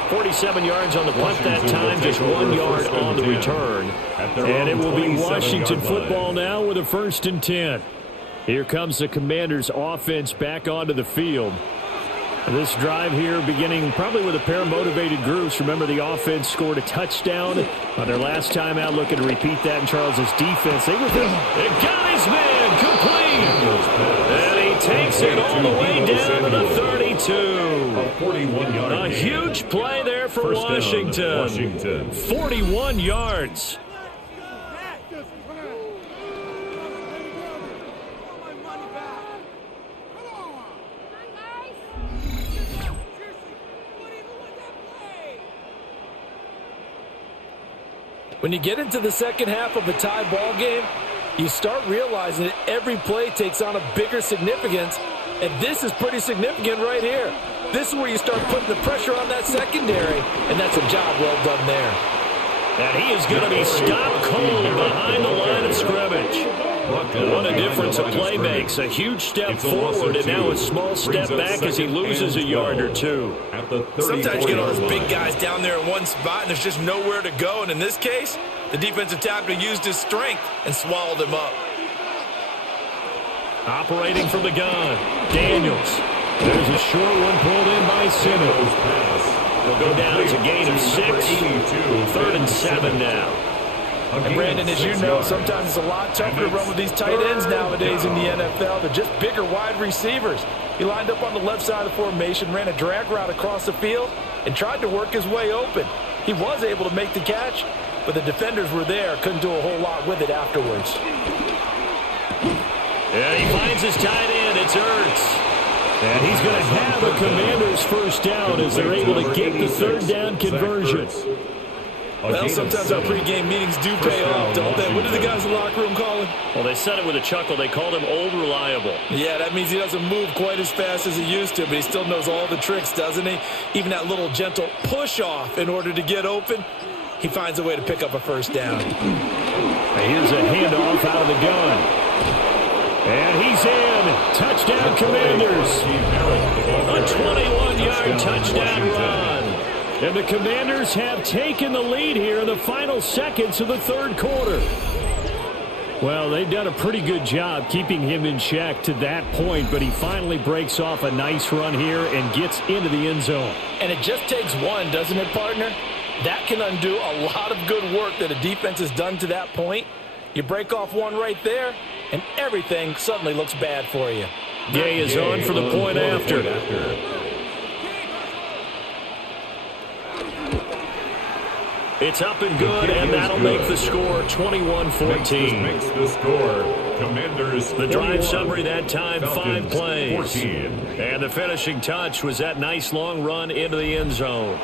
47 yards on the punt that time, just 1 yard on the return. And it will be Washington football now with a 1st and 10. Here comes the Commanders' offense back onto the field. This drive here beginning probably with a pair of motivated groups. Remember, the offense scored a touchdown on their last time out, looking to repeat that in Charles's defense. They got his man complete. And he takes it all the way down to the 32. A huge play there for Washington. 41 yards. When you get into the second half of a tie ball game, you start realizing that every play takes on a bigger significance, and this is pretty significant right here. This is where you start putting the pressure on that secondary, and that's a job well done there. And he is going to be stopped cold behind the line of scrimmage. What a difference a play makes. A huge step forward and now a small step back as he loses a yard or two. Sometimes you get all those big guys down there in one spot and there's just nowhere to go. And in this case, the defensive tackle used his strength and swallowed him up. Operating from the gun, Daniels. There's a short one pulled in by Simmons. Will go down as a gain of 6. 3rd and 7 now. And Brandon, as you know, sometimes it's a lot tougher to run with these tight ends nowadays in the NFL. They're just bigger wide receivers. He lined up on the left side of the formation, ran a drag route across the field, and tried to work his way open. He was able to make the catch, but the defenders were there, couldn't do a whole lot with it afterwards. And he finds his tight end. It's Ertz. And he's going to have a Commander's first down as they're able to get the 3rd down conversion. Well, sometimes our pregame meetings do pay off, don't they? What do the guys in the locker room call him? Well, they said it with a chuckle. They called him Old Reliable. Yeah, that means he doesn't move quite as fast as he used to, but he still knows all the tricks, doesn't he? Even that little gentle push-off in order to get open, he finds a way to pick up a first down. Here's a handoff out of the gun. And he's in. Touchdown, Commanders. A 21-yard touchdown run. And the Commanders have taken the lead here in the final seconds of the third quarter. Well, they've done a pretty good job keeping him in check to that point, but he finally breaks off a nice run here and gets into the end zone. And it just takes one, doesn't it, partner? That can undo a lot of good work that a defense has done to that point. You break off one right there, and everything suddenly looks bad for you. Gay is on for the point after. It's up and good, and that'll make the score 21-14. Makes the score. Commanders. The drive summary that time, Falcons, 5 plays. 14. And the finishing touch was that nice long run into the end zone.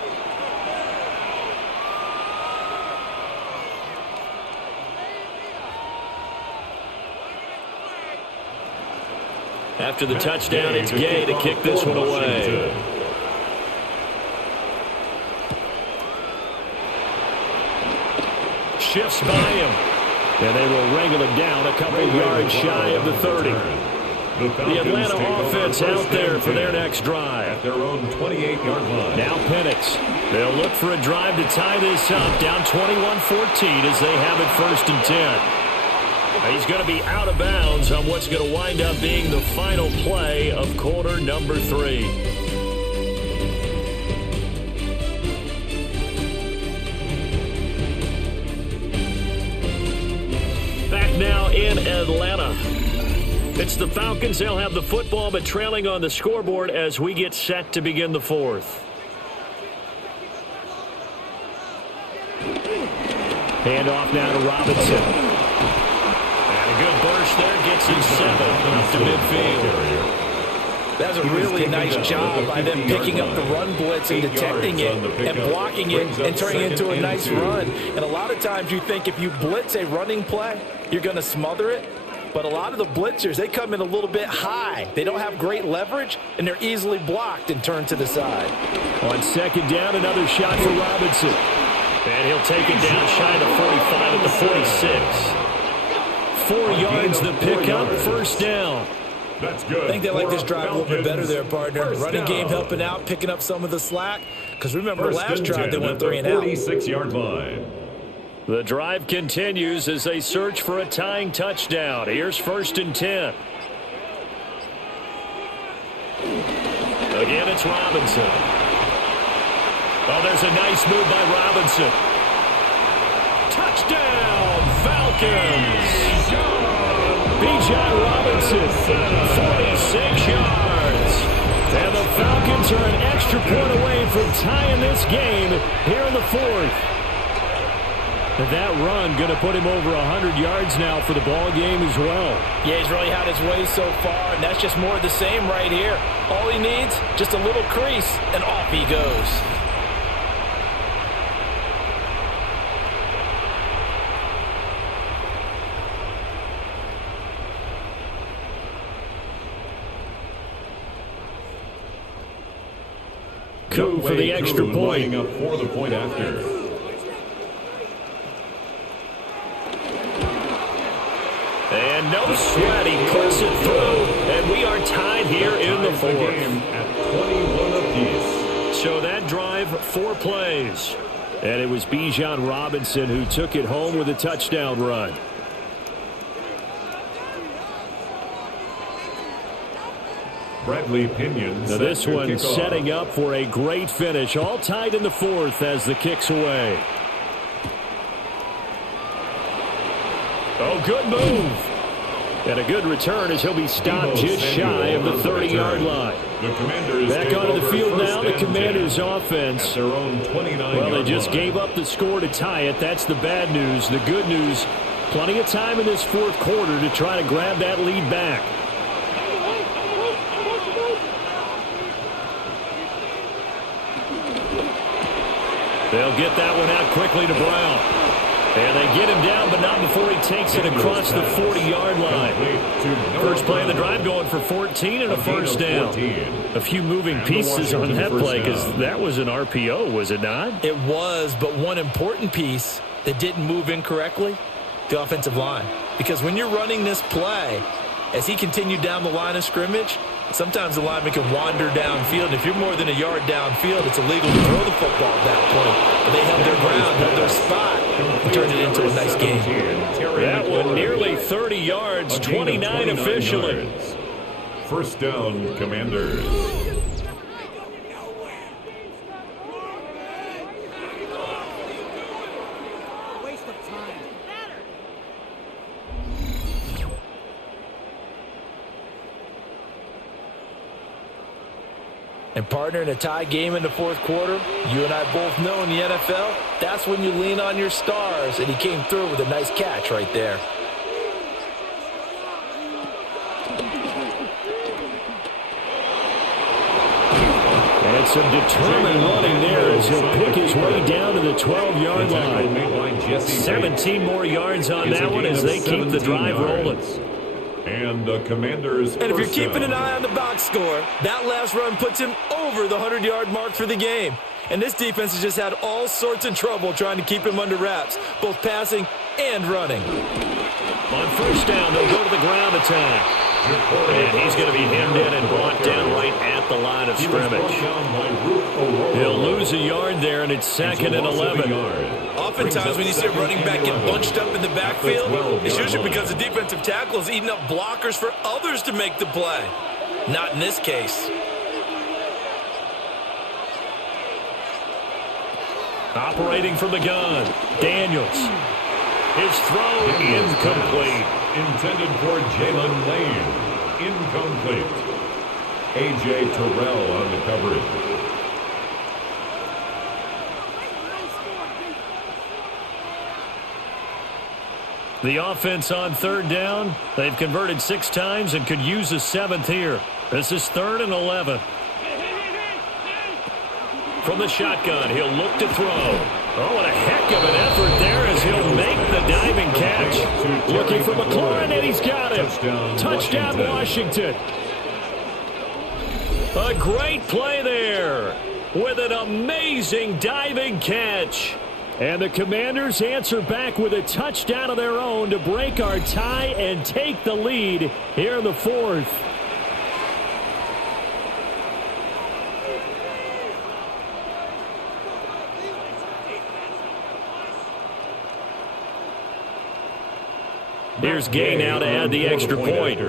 After the touchdown, it's Gay to kick this one away. Shifts by him. And they will wrangle it down a couple yards shy of the 30. The Atlanta offense out there for their next drive. At their own 28-yard line. Now Penix. They'll look for a drive to tie this up. Down 21-14 as they have it 1st and 10. He's going to be out of bounds on what's going to wind up being the final play of quarter number 3. Now in Atlanta. It's the Falcons. They'll have the football, but trailing on the scoreboard as we get set to begin the 4th. Handoff now to Robinson. And a good burst there. Gets him 7 up to midfield. That's a really nice job by them picking up the run blitz and detecting it and blocking it and turning it into a nice run. And a lot of times you think if you blitz a running play, you're going to smother it. But a lot of the blitzers, they come in a little bit high. They don't have great leverage, and they're easily blocked and turned to the side. On 2nd down, another shot for Robinson. And he'll take it down shy of the 45 at the 46. 4 yards the pickup, 1st down. That's good. I think they like this drive a little bit better there, partner. Running game helping out, picking up some of the slack. Because remember, last drive they went 3 and out. 46-yard line. The drive continues as they search for a tying touchdown. Here's 1st and 10. Again, it's Robinson. Oh, there's a nice move by Robinson. Touchdown, Falcons! Bijan Robinson, 46 yards. And the Falcons are an extra point away from tying this game here in the 4th. That run going to put him over 100 yards now for the ball game as well. Yeah, he's really had his way so far, and that's just more of the same right here. All he needs, just a little crease, and off he goes. Coup for the extra point. Up for the point after. And no sweat, he puts it through, and we are tied here in the 4th. At 21 apiece. So that drive, 4 plays. And it was Bijan Robinson who took it home with a touchdown run. Bradley Pinion. Now this one setting up for a great finish. All tied in the 4th as the kick's away. Oh, good move. And a good return as he'll be stopped just shy of the 30-yard line. Back onto the field now, the Commanders' offense. Well, they just gave up the score to tie it. That's the bad news. The good news, plenty of time in this 4th quarter to try to grab that lead back. They'll get that one out quickly to Brown. And they get him down, but not before he takes it across the 40-yard line. First play of the drive going for 14 and a first down. A few moving pieces on that play because that was an RPO, was it not? It was, but one important piece that didn't move incorrectly, the offensive line. Because when you're running this play, as he continued down the line of scrimmage, sometimes the lineman can wander downfield. And if you're more than a yard downfield, it's illegal to throw the football at that point. But they held their ground, held their spot, and turned it into a nice game. That one nearly 30 yards, 29 officially. First down, Commanders. Waste of time. And partner, in a tie game in the fourth quarter, you and I both know in the NFL, that's when you lean on your stars, and he came through with a nice catch right there. And some determined running there as he'll pick his way down to the 12-yard line. 17 more yards on that one as they keep the drive rolling. And the Commanders. And if you're keeping an eye on the box score, that last run puts him over the 100-yard mark for the game. And this defense has just had all sorts of trouble trying to keep him under wraps, both passing and running. On first down, they'll go to the ground attack. And he's going to be hemmed in and brought down right at the line of scrimmage. He'll lose a yard there, and it's second and 11. Oftentimes when you see a running back get bunched up in the backfield, it's usually because the defensive tackle is eating up blockers for others to make the play. Not in this case. Operating from the gun, Daniels. His throw incomplete. Intended for Jalen Lane. Incomplete. A.J. Terrell on the coverage. The offense on third down. They've converted 6 times and could use a 7th here. This is 3rd and 11. From the shotgun, he'll look to throw. Oh, what a heck of an effort there as he'll make the diving catch. Looking for McLaurin, and he's got him. Touchdown, Washington. A great play there with an amazing diving catch. And the Commanders answer back with a touchdown of their own to break our tie and take the lead here in the 4th. Here's Gay now to add the extra point.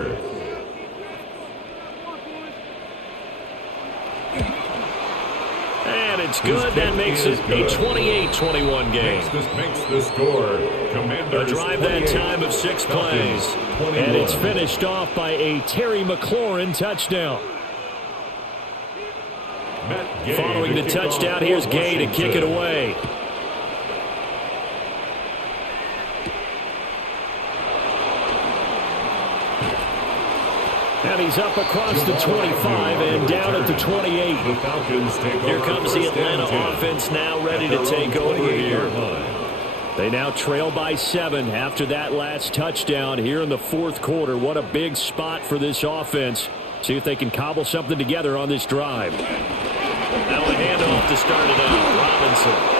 And it's good. That makes it a 28-21 game. Makes the score. Commanders a drive that time of 6 plays. And it's finished off by a Terry McLaurin touchdown. Following the touchdown, here's Gay to kick it away. And he's up across the 25 and down at the 28. Here comes the Atlanta offense now ready to take over here. They now trail by 7 after that last touchdown here in the 4th quarter. What a big spot for this offense. See if they can cobble something together on this drive. Now a handoff to start it out. Robinson.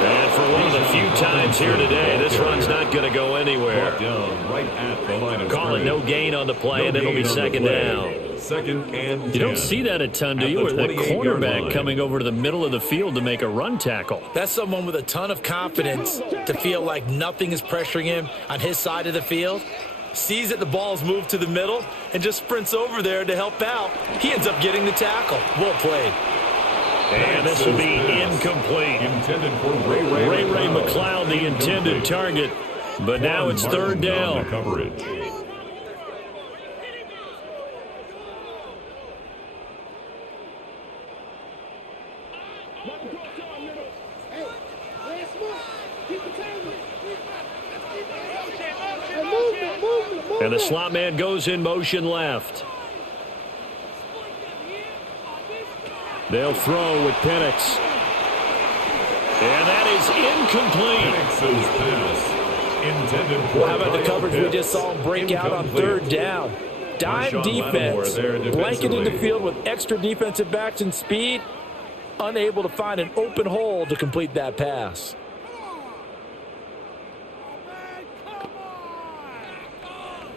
And for one of the few times here today, this run's not going to go anywhere. Call it no gain on the play, and it'll be second down. Second and 10. You don't see that a ton, do you? With a cornerback coming over to the middle of the field to make a run tackle. That's someone with a ton of confidence to feel like nothing is pressuring him on his side of the field. Sees that the ball's moved to the middle and just sprints over there to help out. He ends up getting the tackle. Well played. And this will be incomplete. Intended for Ray McLeod, the intended target. But now it's 3rd down. Coverage. And the slot man goes in motion left. They'll throw with Penix. And that is incomplete. Penix's pass intended for How about the coverage we just saw him break out on third down? Dime defense, blanketing the field with extra defensive backs and speed, unable to find an open hole to complete that pass.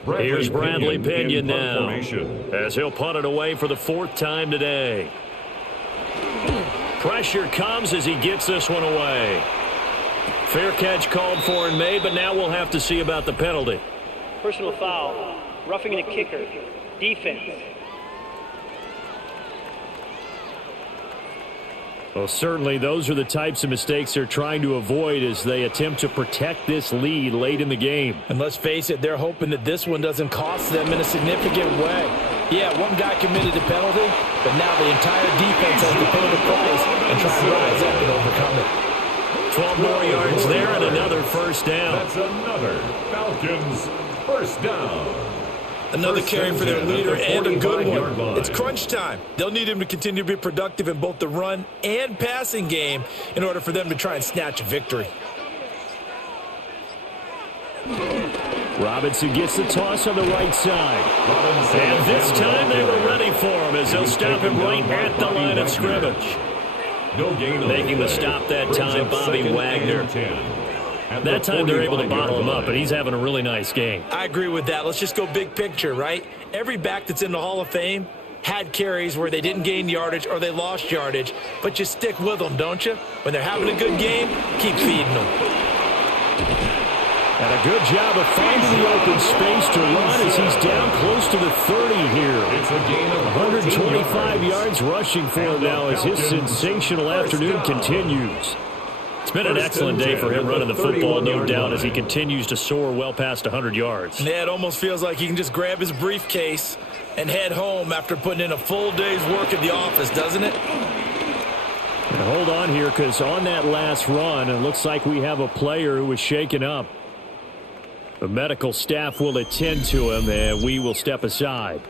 Here's Bradley Pinion now, as he'll punt it away for the 4th time today. Pressure comes as he gets this one away. Fair catch called for and made, but now we'll have to see about the penalty. Personal foul. Roughing the kicker. Defense. Well, certainly those are the types of mistakes they're trying to avoid as they attempt to protect this lead late in the game. And let's face it, they're hoping that this one doesn't cost them in a significant way. Yeah, one guy committed a penalty, but now the entire defense has to pay the price and try to rise up and overcome it. 12 more yards there and another first down. That's another Falcons first down. Another carry for their leader and a good one. Line. It's crunch time. They'll need him to continue to be productive in both the run and passing game in order for them to try and snatch a victory. Robinson gets the toss on the right side. And this time they were ready for him as they'll stop him right at the line of scrimmage. No gain. Making the stop that time, Bobby Wagner. That time they're able to bottle him up, but he's having a really nice game. I agree with that. Let's just go big picture, right? Every back that's in the Hall of Fame had carries where they didn't gain yardage or they lost yardage, but you stick with them, don't you? When they're having a good game, keep feeding them. And a good job of finding the open space to run as he's down close to the 30 here. It's a gain of 125 yards rushing for him now as his sensational afternoon continues. It's been an excellent day for him running the football, no doubt, as he continues to soar well past 100 yards. Yeah, it almost feels like he can just grab his briefcase and head home after putting in a full day's work at the office, doesn't it? And hold on here, because on that last run, it looks like we have a player who was shaken up. The medical staff will attend to him, and we will step aside.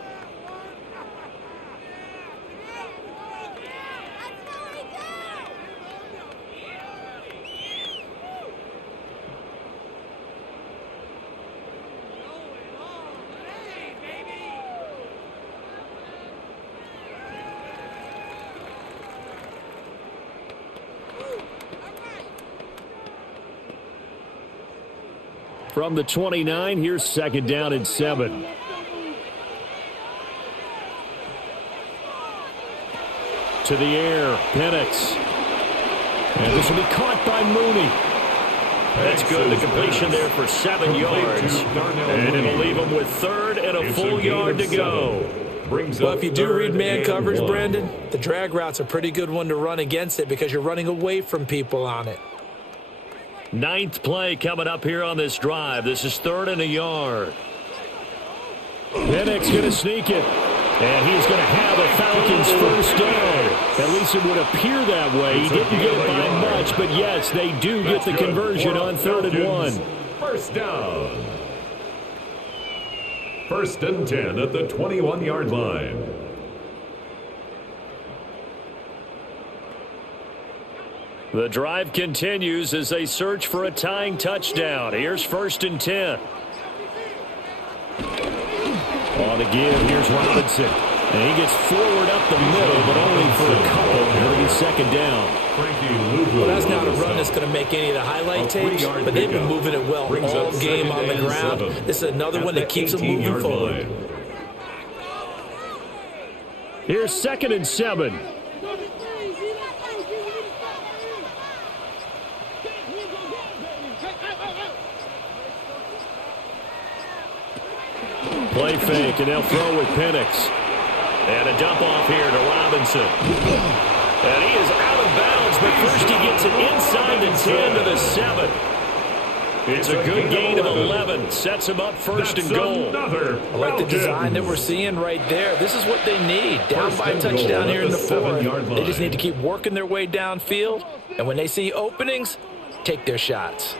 From the 29, here's 2nd down and 7. To the air, Penix. And this will be caught by Mooney. That's good. The completion there for 7 yards. And it'll leave him with 3rd and a full yard to go. Well, if you do read man coverage, Brandon, the drag route's a pretty good one to run against it because you're running away from people on it. 9th play coming up here on this drive. This is 3rd and a yard. Penix going to sneak it. And he's going to have a Falcons first down. At least it would appear that way. He didn't get it by much, but yes, they do get the conversion on 3rd and 1. First down. 1st and 10 at the 21-yard line. The drive continues as they search for a tying touchdown. Here's 1st and 10. On the give, here's Robinson. And he gets forward up the middle, but only for a couple. It'll be 2nd down. Well, that's not a run that's going to make any of the highlight tapes, but they've been moving it well all game on the ground. This is another one that keeps them moving forward. Here's 2nd and 7. Play fake, and they'll throw with Penix. And a dump off here to Robinson. And he is out of bounds, but first he gets it inside the 10 to the 7. It's a good gain of 11. Sets him up 1st and goal. I like the design that we're seeing right there. This is what they need. Down by a touchdown here in the 4th. They just need to keep working their way downfield. And when they see openings, take their shots.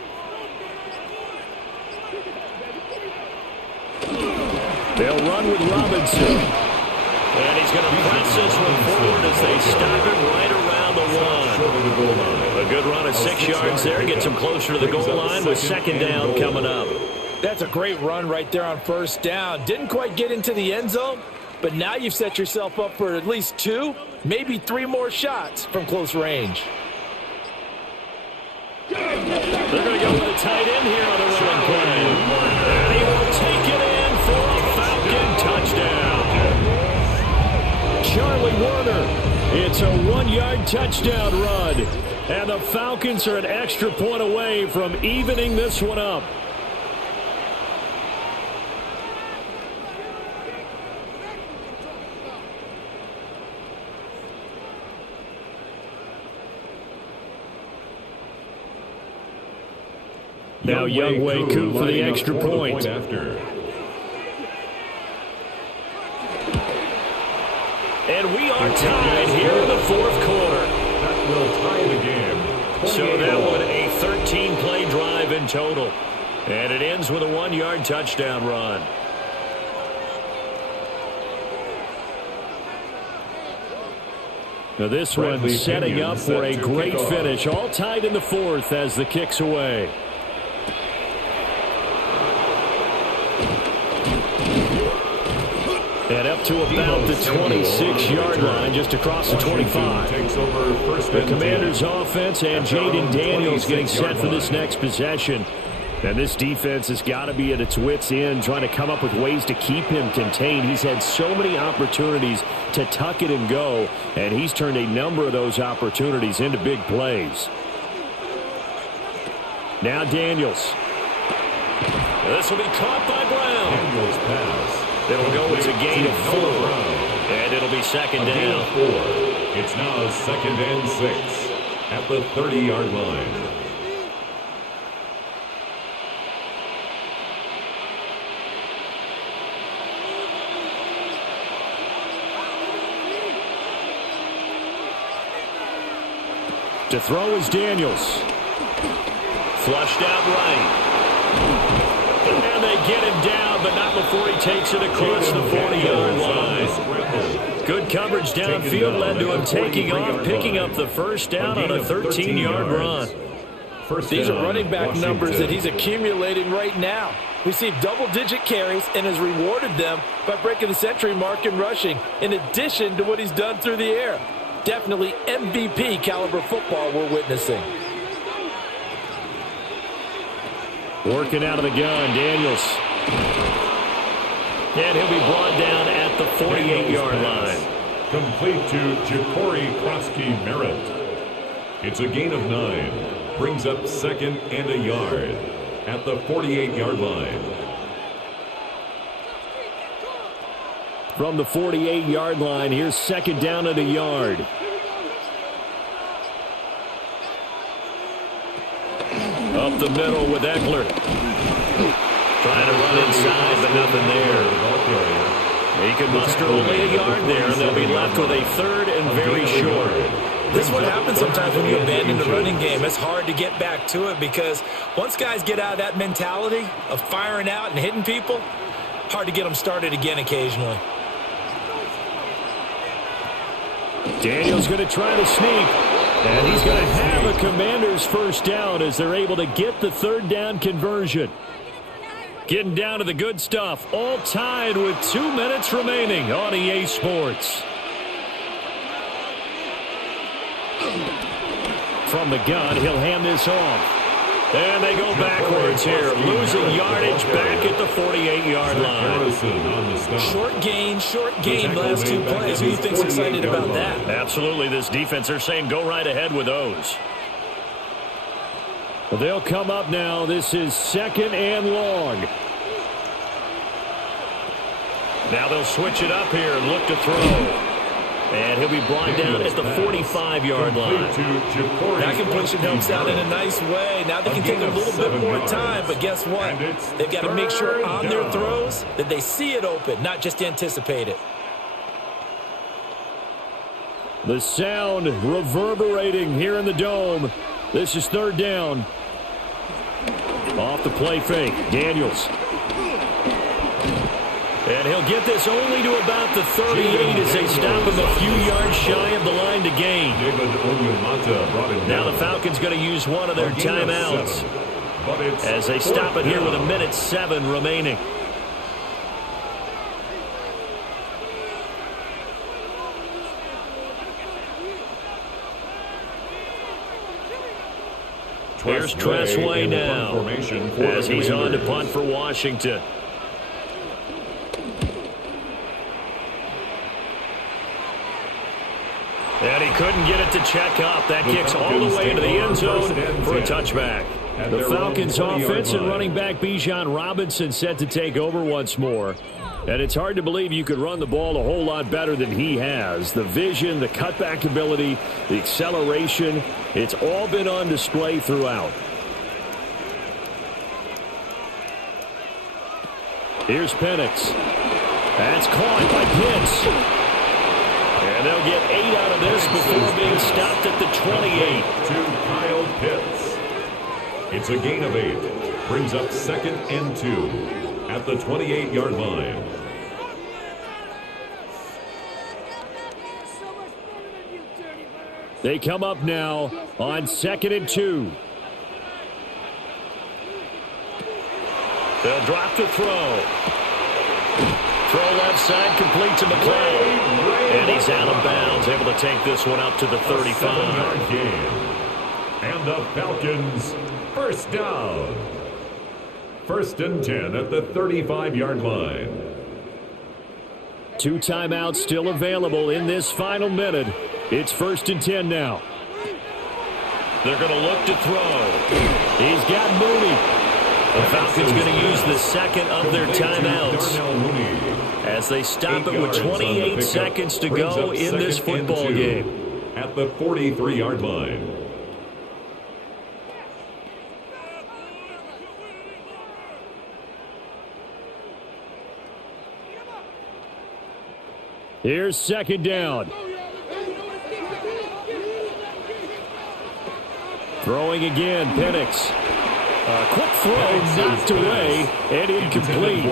They'll run with Robinson. And he's going to press this one forward as they stop him right around around the 1. A good run of 6 yards there. Gets him closer to the goal line with second down coming up. That's a great run right there on first down. Didn't quite get into the end zone, but now you've set yourself up for at least 2, maybe 3 more shots from close range. They're going to go with a tight end here on the running play. And he will take it in for a Falcon touchdown. Charlie Warner. It's a 1-yard touchdown run. And the Falcons are an extra point away from evening this one up. Now Younghoe Koo for the extra point. And we are tied here in the 4th quarter. That will tie the game. So that one a 13-play drive in total. And it ends with a 1-yard touchdown run. Now this one setting up for a great finish. All tied in the 4th as the kick's away. And up to about the 26-yard line, just across the 25. The Commanders' offense and Jaden Daniels getting set for this next possession. And this defense has got to be at its wits' end, trying to come up with ways to keep him contained. He's had so many opportunities to tuck it and go, and he's turned a number of those opportunities into big plays. Now Daniels. This will be caught by Brown. Daniels pass. It'll go as a gain of 4, and it'll be second down. It's now 2nd and 6 at the 30-yard line. To throw is Daniels. Flushed out right. And they get him down, but not before he takes it across the 40-yard line. Good coverage downfield led to him taking off, picking up the first down on a 13-yard run. These are running back numbers that he's accumulating right now. Received double-digit carries and has rewarded them by breaking the century mark in rushing, in addition to what he's done through the air. Definitely MVP caliber football we're witnessing. Working out of the gun, Daniels. And he'll be brought down at the 48-yard line. Complete to Ja'Cory Krosky-Merritt. It's a gain of 9. Brings up 2nd and a yard at the 48-yard line. From the 48-yard line, here's 2nd down and a yard. Up the middle with Eckler. Trying to run inside, but nothing there. He can muster only a yard there, and they'll be left with a 3rd and very short. This is what happens sometimes when you abandon the running game. It's hard to get back to it because once guys get out of that mentality of firing out and hitting people, hard to get them started again occasionally. Daniels going to try to sneak. And he's going to have a Commanders first down as they're able to get the 3rd down conversion. Getting down to the good stuff. All tied with 2 minutes remaining on EA Sports. From the gun, he'll hand this off. And they go backwards here, losing yardage back at the 48-yard line. Short gain last 2 plays. Who do you think's excited about that? Absolutely, this defense, they're saying go right ahead with those. Well, they'll come up now. This is 2nd and long. Now they'll switch it up here and look to throw. And he'll be brought down at the 45-yard line. That completion helps out in a nice way. Now they can take a little bit more time, but guess what? They've got to make sure on their throws that they see it open, not just anticipate it. The sound reverberating here in the dome. This is 3rd down. Off the play fake, Daniels. And he'll get this only to about the 38 as they stop him a few yards shy of the line to gain. Now the Falcons going to use one of their timeouts as they stop it here with 1:07 remaining. Here's Tressway now as he's on to punt for Washington. And he couldn't get it to check up. That kicks all the way into the end zone for a touchback. The Falcons offense and running back Bijan Robinson set to take over once more. And it's hard to believe you could run the ball a whole lot better than he has. The vision, the cutback ability, the acceleration, it's all been on display throughout. Here's Penix. That's caught by Pitts. And they'll get 8 out of this before being stopped at the 28. To Kyle Pitts. It's a gain of 8. Brings up 2nd and 2. At the 28-yard line. They come up now on 2nd and 2. They'll drop to throw. Throw left side, complete to McLeod. And he's out of bounds, able to take this one up to the 35. 7-yard gain. And the Falcons, first down. 1st and 10 at the 35-yard line. 2 timeouts still available in this final minute. It's 1st and 10 now. They're going to look to throw. He's got Mooney. The Falcons going to use the second of their timeouts as they stop it with 28 seconds to go in this football game. At the 43-yard line. Here's 2nd down. Throwing again, Penix. A quick throw knocked away and incomplete.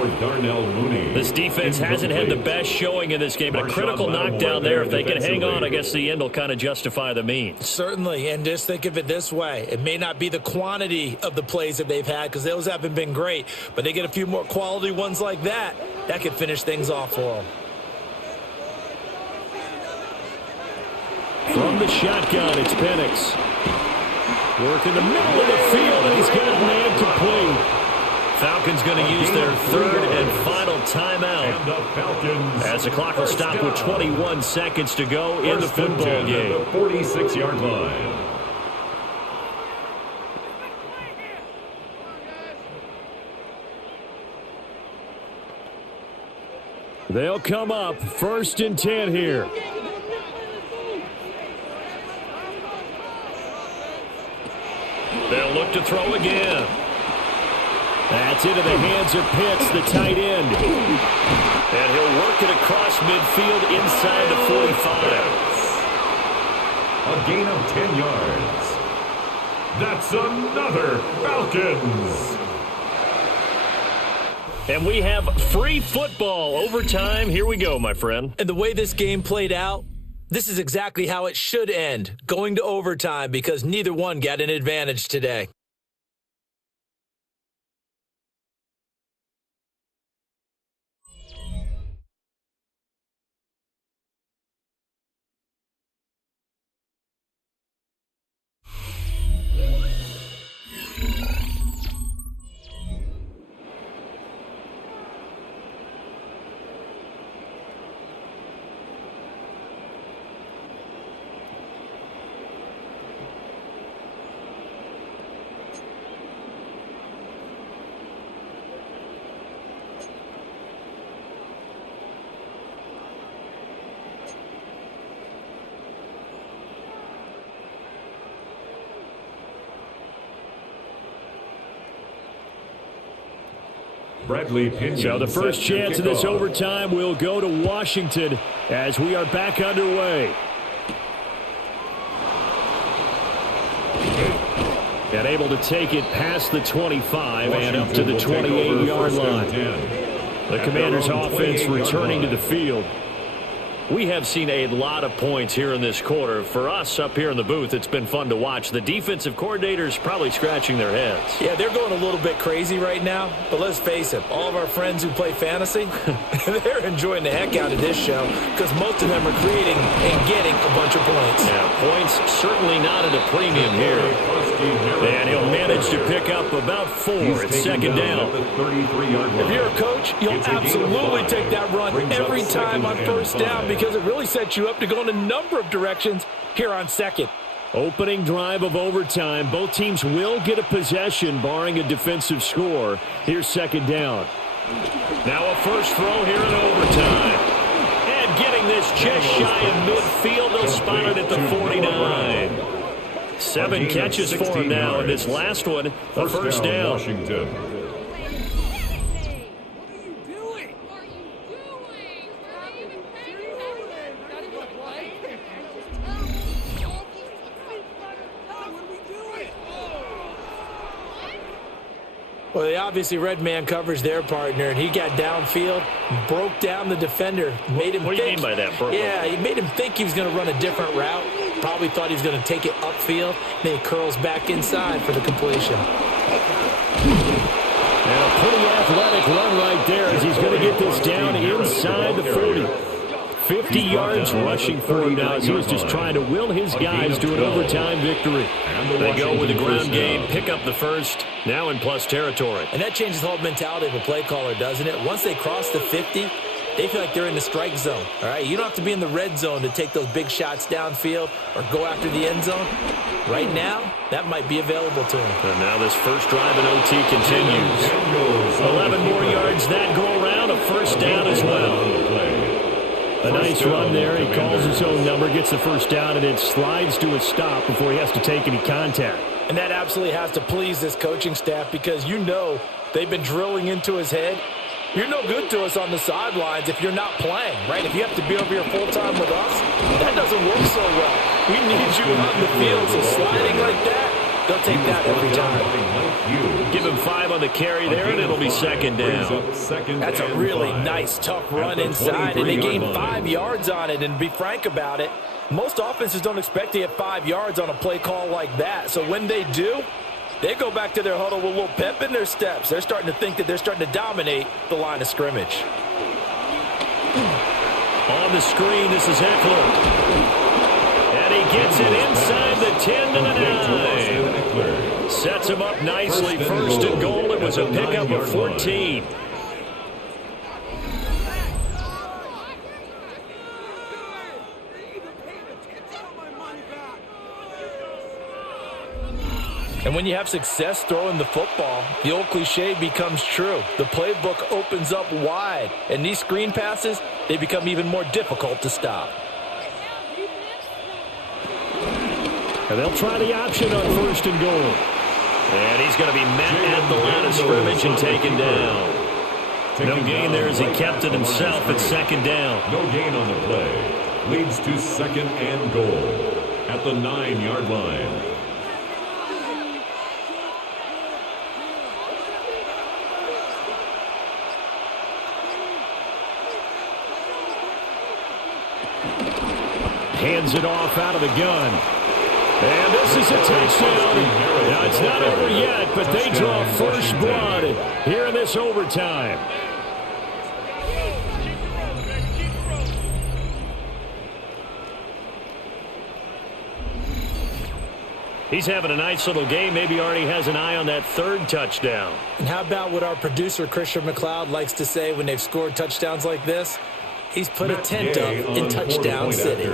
This defense hasn't had the best showing in this game, but a critical knockdown there. If they can hang on, I guess the end will kind of justify the means. Certainly, and just think of it this way. It may not be the quantity of the plays that they've had because those haven't been great, but they get a few more quality ones like that. That could finish things off for them. From the shotgun, it's Penix. Work in the middle of the field, and he's got it man complete. Falcons going to use their 3rd and final timeout as the clock will stop with 21 seconds to go in the football game. At the 46-yard line. They'll come up 1st and 10 here. They'll look to throw again. That's into the hands of Pitts, the tight end. And he'll work it across midfield inside the 45. A gain of 10 yards. That's another Falcons. And we have free football overtime. Here we go, my friend. And the way this game played out, this is exactly how it should end, going to overtime because neither one got an advantage today. So the first chance of this overtime will go to Washington as we are back underway. And able to take it past the 25 and up to the 28-yard line. The Commanders' offense returning to the field. We have seen a lot of points here in this quarter. For us up here in the booth, it's been fun to watch. The defensive coordinators probably scratching their heads. Yeah, they're going a little bit crazy right now. But let's face it, all of our friends who play fantasy, they're enjoying the heck out of this show because most of them are creating and getting a bunch of points. Yeah, points certainly not at a premium here. And he'll manage to pick up about 4 at second down. If you're a coach, you'll absolutely take that run every time on first down because it really sets you up to go in a number of directions here on second. Opening drive of overtime. Both teams will get a possession, barring a defensive score. Here's second down. Now a first throw here in overtime. And getting this just shy of midfield. They'll spot it at the 49. 7 catches for him now, and this last one, a first down. Washington. Well, they obviously red man covers their partner, and he got downfield, broke down the defender, made him What do you mean by that, Burke? Yeah, he made him think he was going to run a different route. Probably thought he was going to take it upfield. Then he curls back inside for the completion. And a pretty athletic run right there as he's going to get this down inside the 40. 50 yards rushing for him now as he was just trying to will his guys to an overtime victory. They go with the ground game, pick up the first, now in plus territory. And that changes the whole mentality of a play caller, doesn't it? Once they cross the 50, they feel like they're in the strike zone. All right, you don't have to be in the red zone to take those big shots downfield or go after the end zone. Right now, that might be available to him. And now this first drive in OT continues. 11 more yards that go around, a first down as well. A nice run there. He calls his own number, gets the first down, and it slides to a stop before he has to take any contact. And that absolutely has to please this coaching staff because you know they've been drilling into his head. You're no good to us on the sidelines if you're not playing, right? If you have to be over here full-time with us, that doesn't work so well. We need you on the field, so sliding like that, they'll take that every time. Give him 5 on the carry there, and it'll be second down. That's a really nice, tough run inside, and they gain 5 yards on it. And to be frank about it, most offenses don't expect to get 5 yards on a play call like that. So when they do, they go back to their huddle with a little pep in their steps. They're starting to think that they're starting to dominate the line of scrimmage. On the screen, this is Eckler. And he gets it inside the 10 to the 9. Sets him up nicely. First and goal. It was a pickup of 14. And when you have success throwing the football, the old cliche becomes true. The playbook opens up wide, and these screen passes, they become even more difficult to stop. And they'll try the option on first and goal. And he's going to be met at the line of scrimmage and taken down. No gain there as he kept it himself at second down. No gain on the play. Leads to second and goal at the 9-yard line. Hands it off out of the gun. And this is a touchdown. Now, it's not over yet, but they draw first blood here in this overtime. He's having a nice little game. Maybe already has an eye on that third touchdown. And how about what our producer, Christian McLeod, likes to say when they've scored touchdowns like this? He's put a tent up in Touchdown City.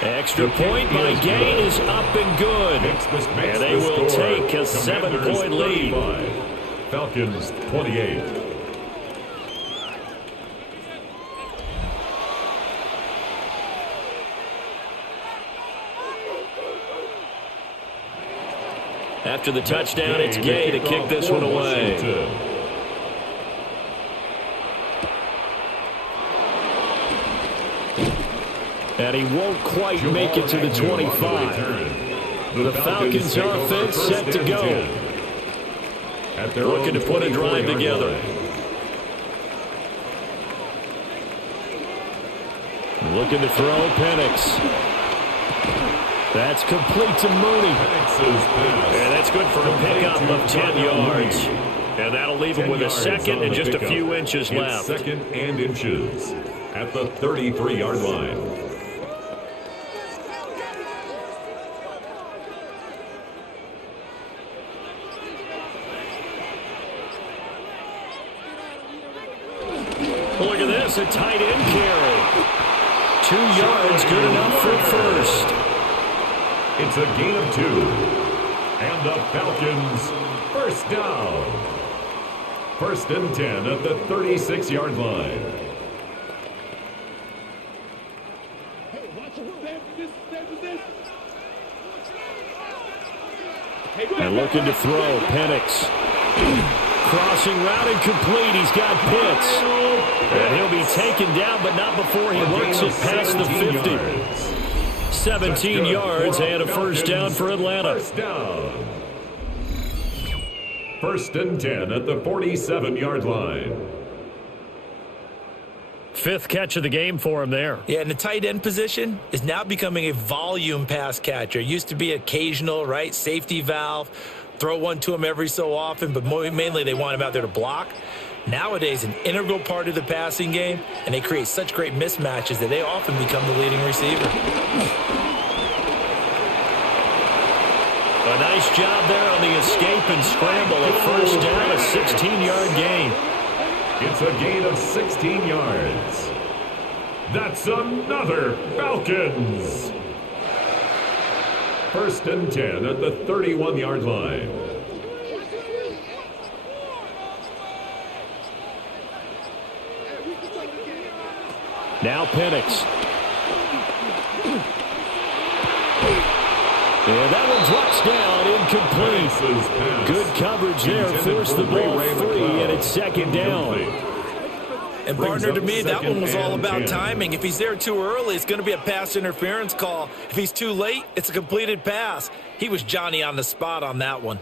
Extra point by Gay is up and good. And they will take a 7-point lead. Falcons 28. After the touchdown, it's Gay to kick this one away. And he won't quite make it to the 25. The Falcons offense set to go. Looking to put a drive together. Looking to throw, Penix. That's complete to Mooney. And that's good for a pickup of 10 yards. And that'll leave him with a second and just a few inches left. Second and inches at the 33-yard line. Look at this, a tight end carry. 2 yards, good enough for first. It's a gain of 2. And the Falcons, first down. First and 10 at the 36-yard line. And looking to throw, Penix. Crossing route incomplete. He's got Pitts. And he'll be taken down, but not before he works it past the 50. 17 yards and a first down for Atlanta. First down. First and 10 at the 47-yard line. 5th catch of the game for him there. Yeah, and the tight end position is now becoming a volume pass catcher. Used to be occasional, right? Safety valve. Throw one to him every so often, but mainly they want him out there to block. Nowadays, an integral part of the passing game, and they create such great mismatches that they often become the leading receiver. A nice job there on the escape and scramble. A first down, a 16-yard gain. It's a gain of 16 yards. That's another Falcons. First and 10 at the 31-yard line. Now Penix. And that one drops down, incomplete. Good coverage there, forced the ball free, and it's second down. And partner, to me, that one was all about timing. If he's there too early, it's going to be a pass interference call. If he's too late, it's a completed pass. He was Johnny on the spot on that one.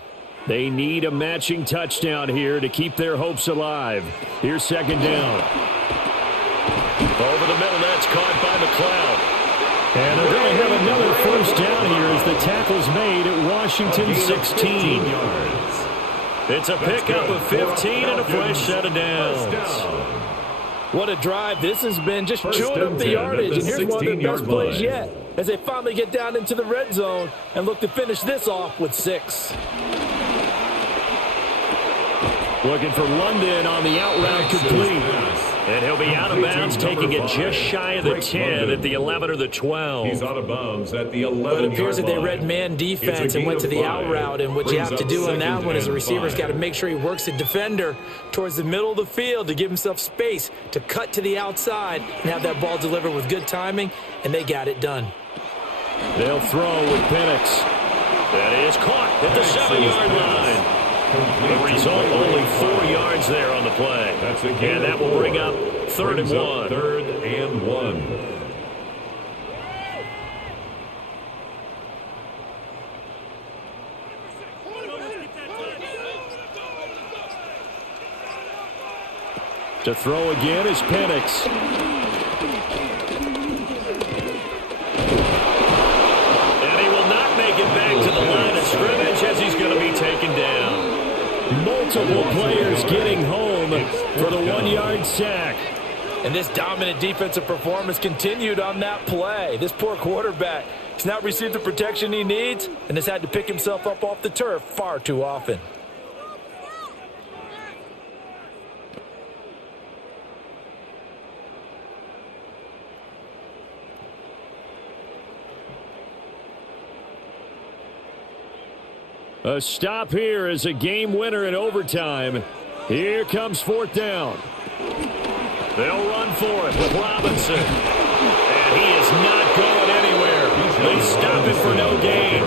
They need a matching touchdown here to keep their hopes alive. Here's second down. Over the middle, that's caught by McLeod. And they're going to have another first down here as the tackle's made at Washington 16. It's a pickup of 15 and a fresh set of downs. What a drive this has been, just chewing up the yardage. And here's one of their best plays yet as they finally get down into the red zone and look to finish this off with 6. Looking for London on the out route complete. And he'll be out of bounds, taking it just shy of the 10 at the 11 or the 12. He's out of bounds at the 11 But it appears that they read man defense and went to the out route. And what you have to do on that one is the receiver's got to make sure he works the defender towards the middle of the field to give himself space to cut to the outside and have that ball delivered with good timing, and they got it done. They'll throw with Penix. That is caught at the 7-yard line. The result, only 4 yards there on the play. And that will bring up 3rd and 1. 3rd and 1. To throw again is Penix. And he will not make it back to the line of scrimmage as he's going to be taken down. Multiple players getting home for the 1-yard sack. And this dominant defensive performance continued on that play. This poor quarterback has not received the protection he needs and has had to pick himself up off the turf far too often. A stop here is a game winner in overtime. Here comes 4th down. They'll run for it with Robinson. And he is not going anywhere. They stop him for no gain.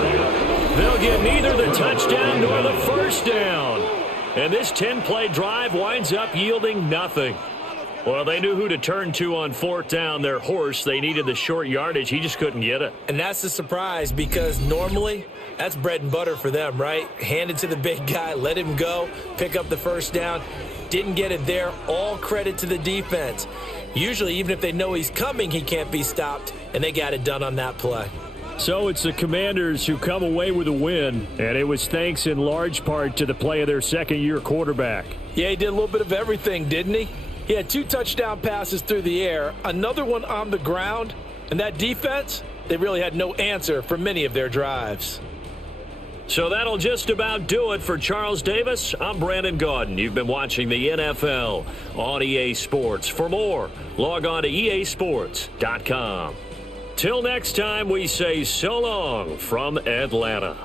They'll get neither the touchdown nor the first down. And this 10-play drive winds up yielding nothing. Well, they knew who to turn to on fourth down, their horse. They needed the short yardage. He just couldn't get it. And that's the surprise because normally that's bread and butter for them, right? Hand it to the big guy, let him go, pick up the first down. Didn't get it there. All credit to the defense. Usually, even if they know he's coming, he can't be stopped, and they got it done on that play. So it's the Commanders who come away with a win, and it was thanks in large part to the play of their second-year quarterback. Yeah, he did a little bit of everything, didn't he? He had 2 touchdown passes through the air, another one on the ground, and that defense, they really had no answer for many of their drives. So that'll just about do it for Charles Davis. I'm Brandon Gaudin. You've been watching the NFL on EA Sports. For more, log on to easports.com. Till next time, we say so long from Atlanta.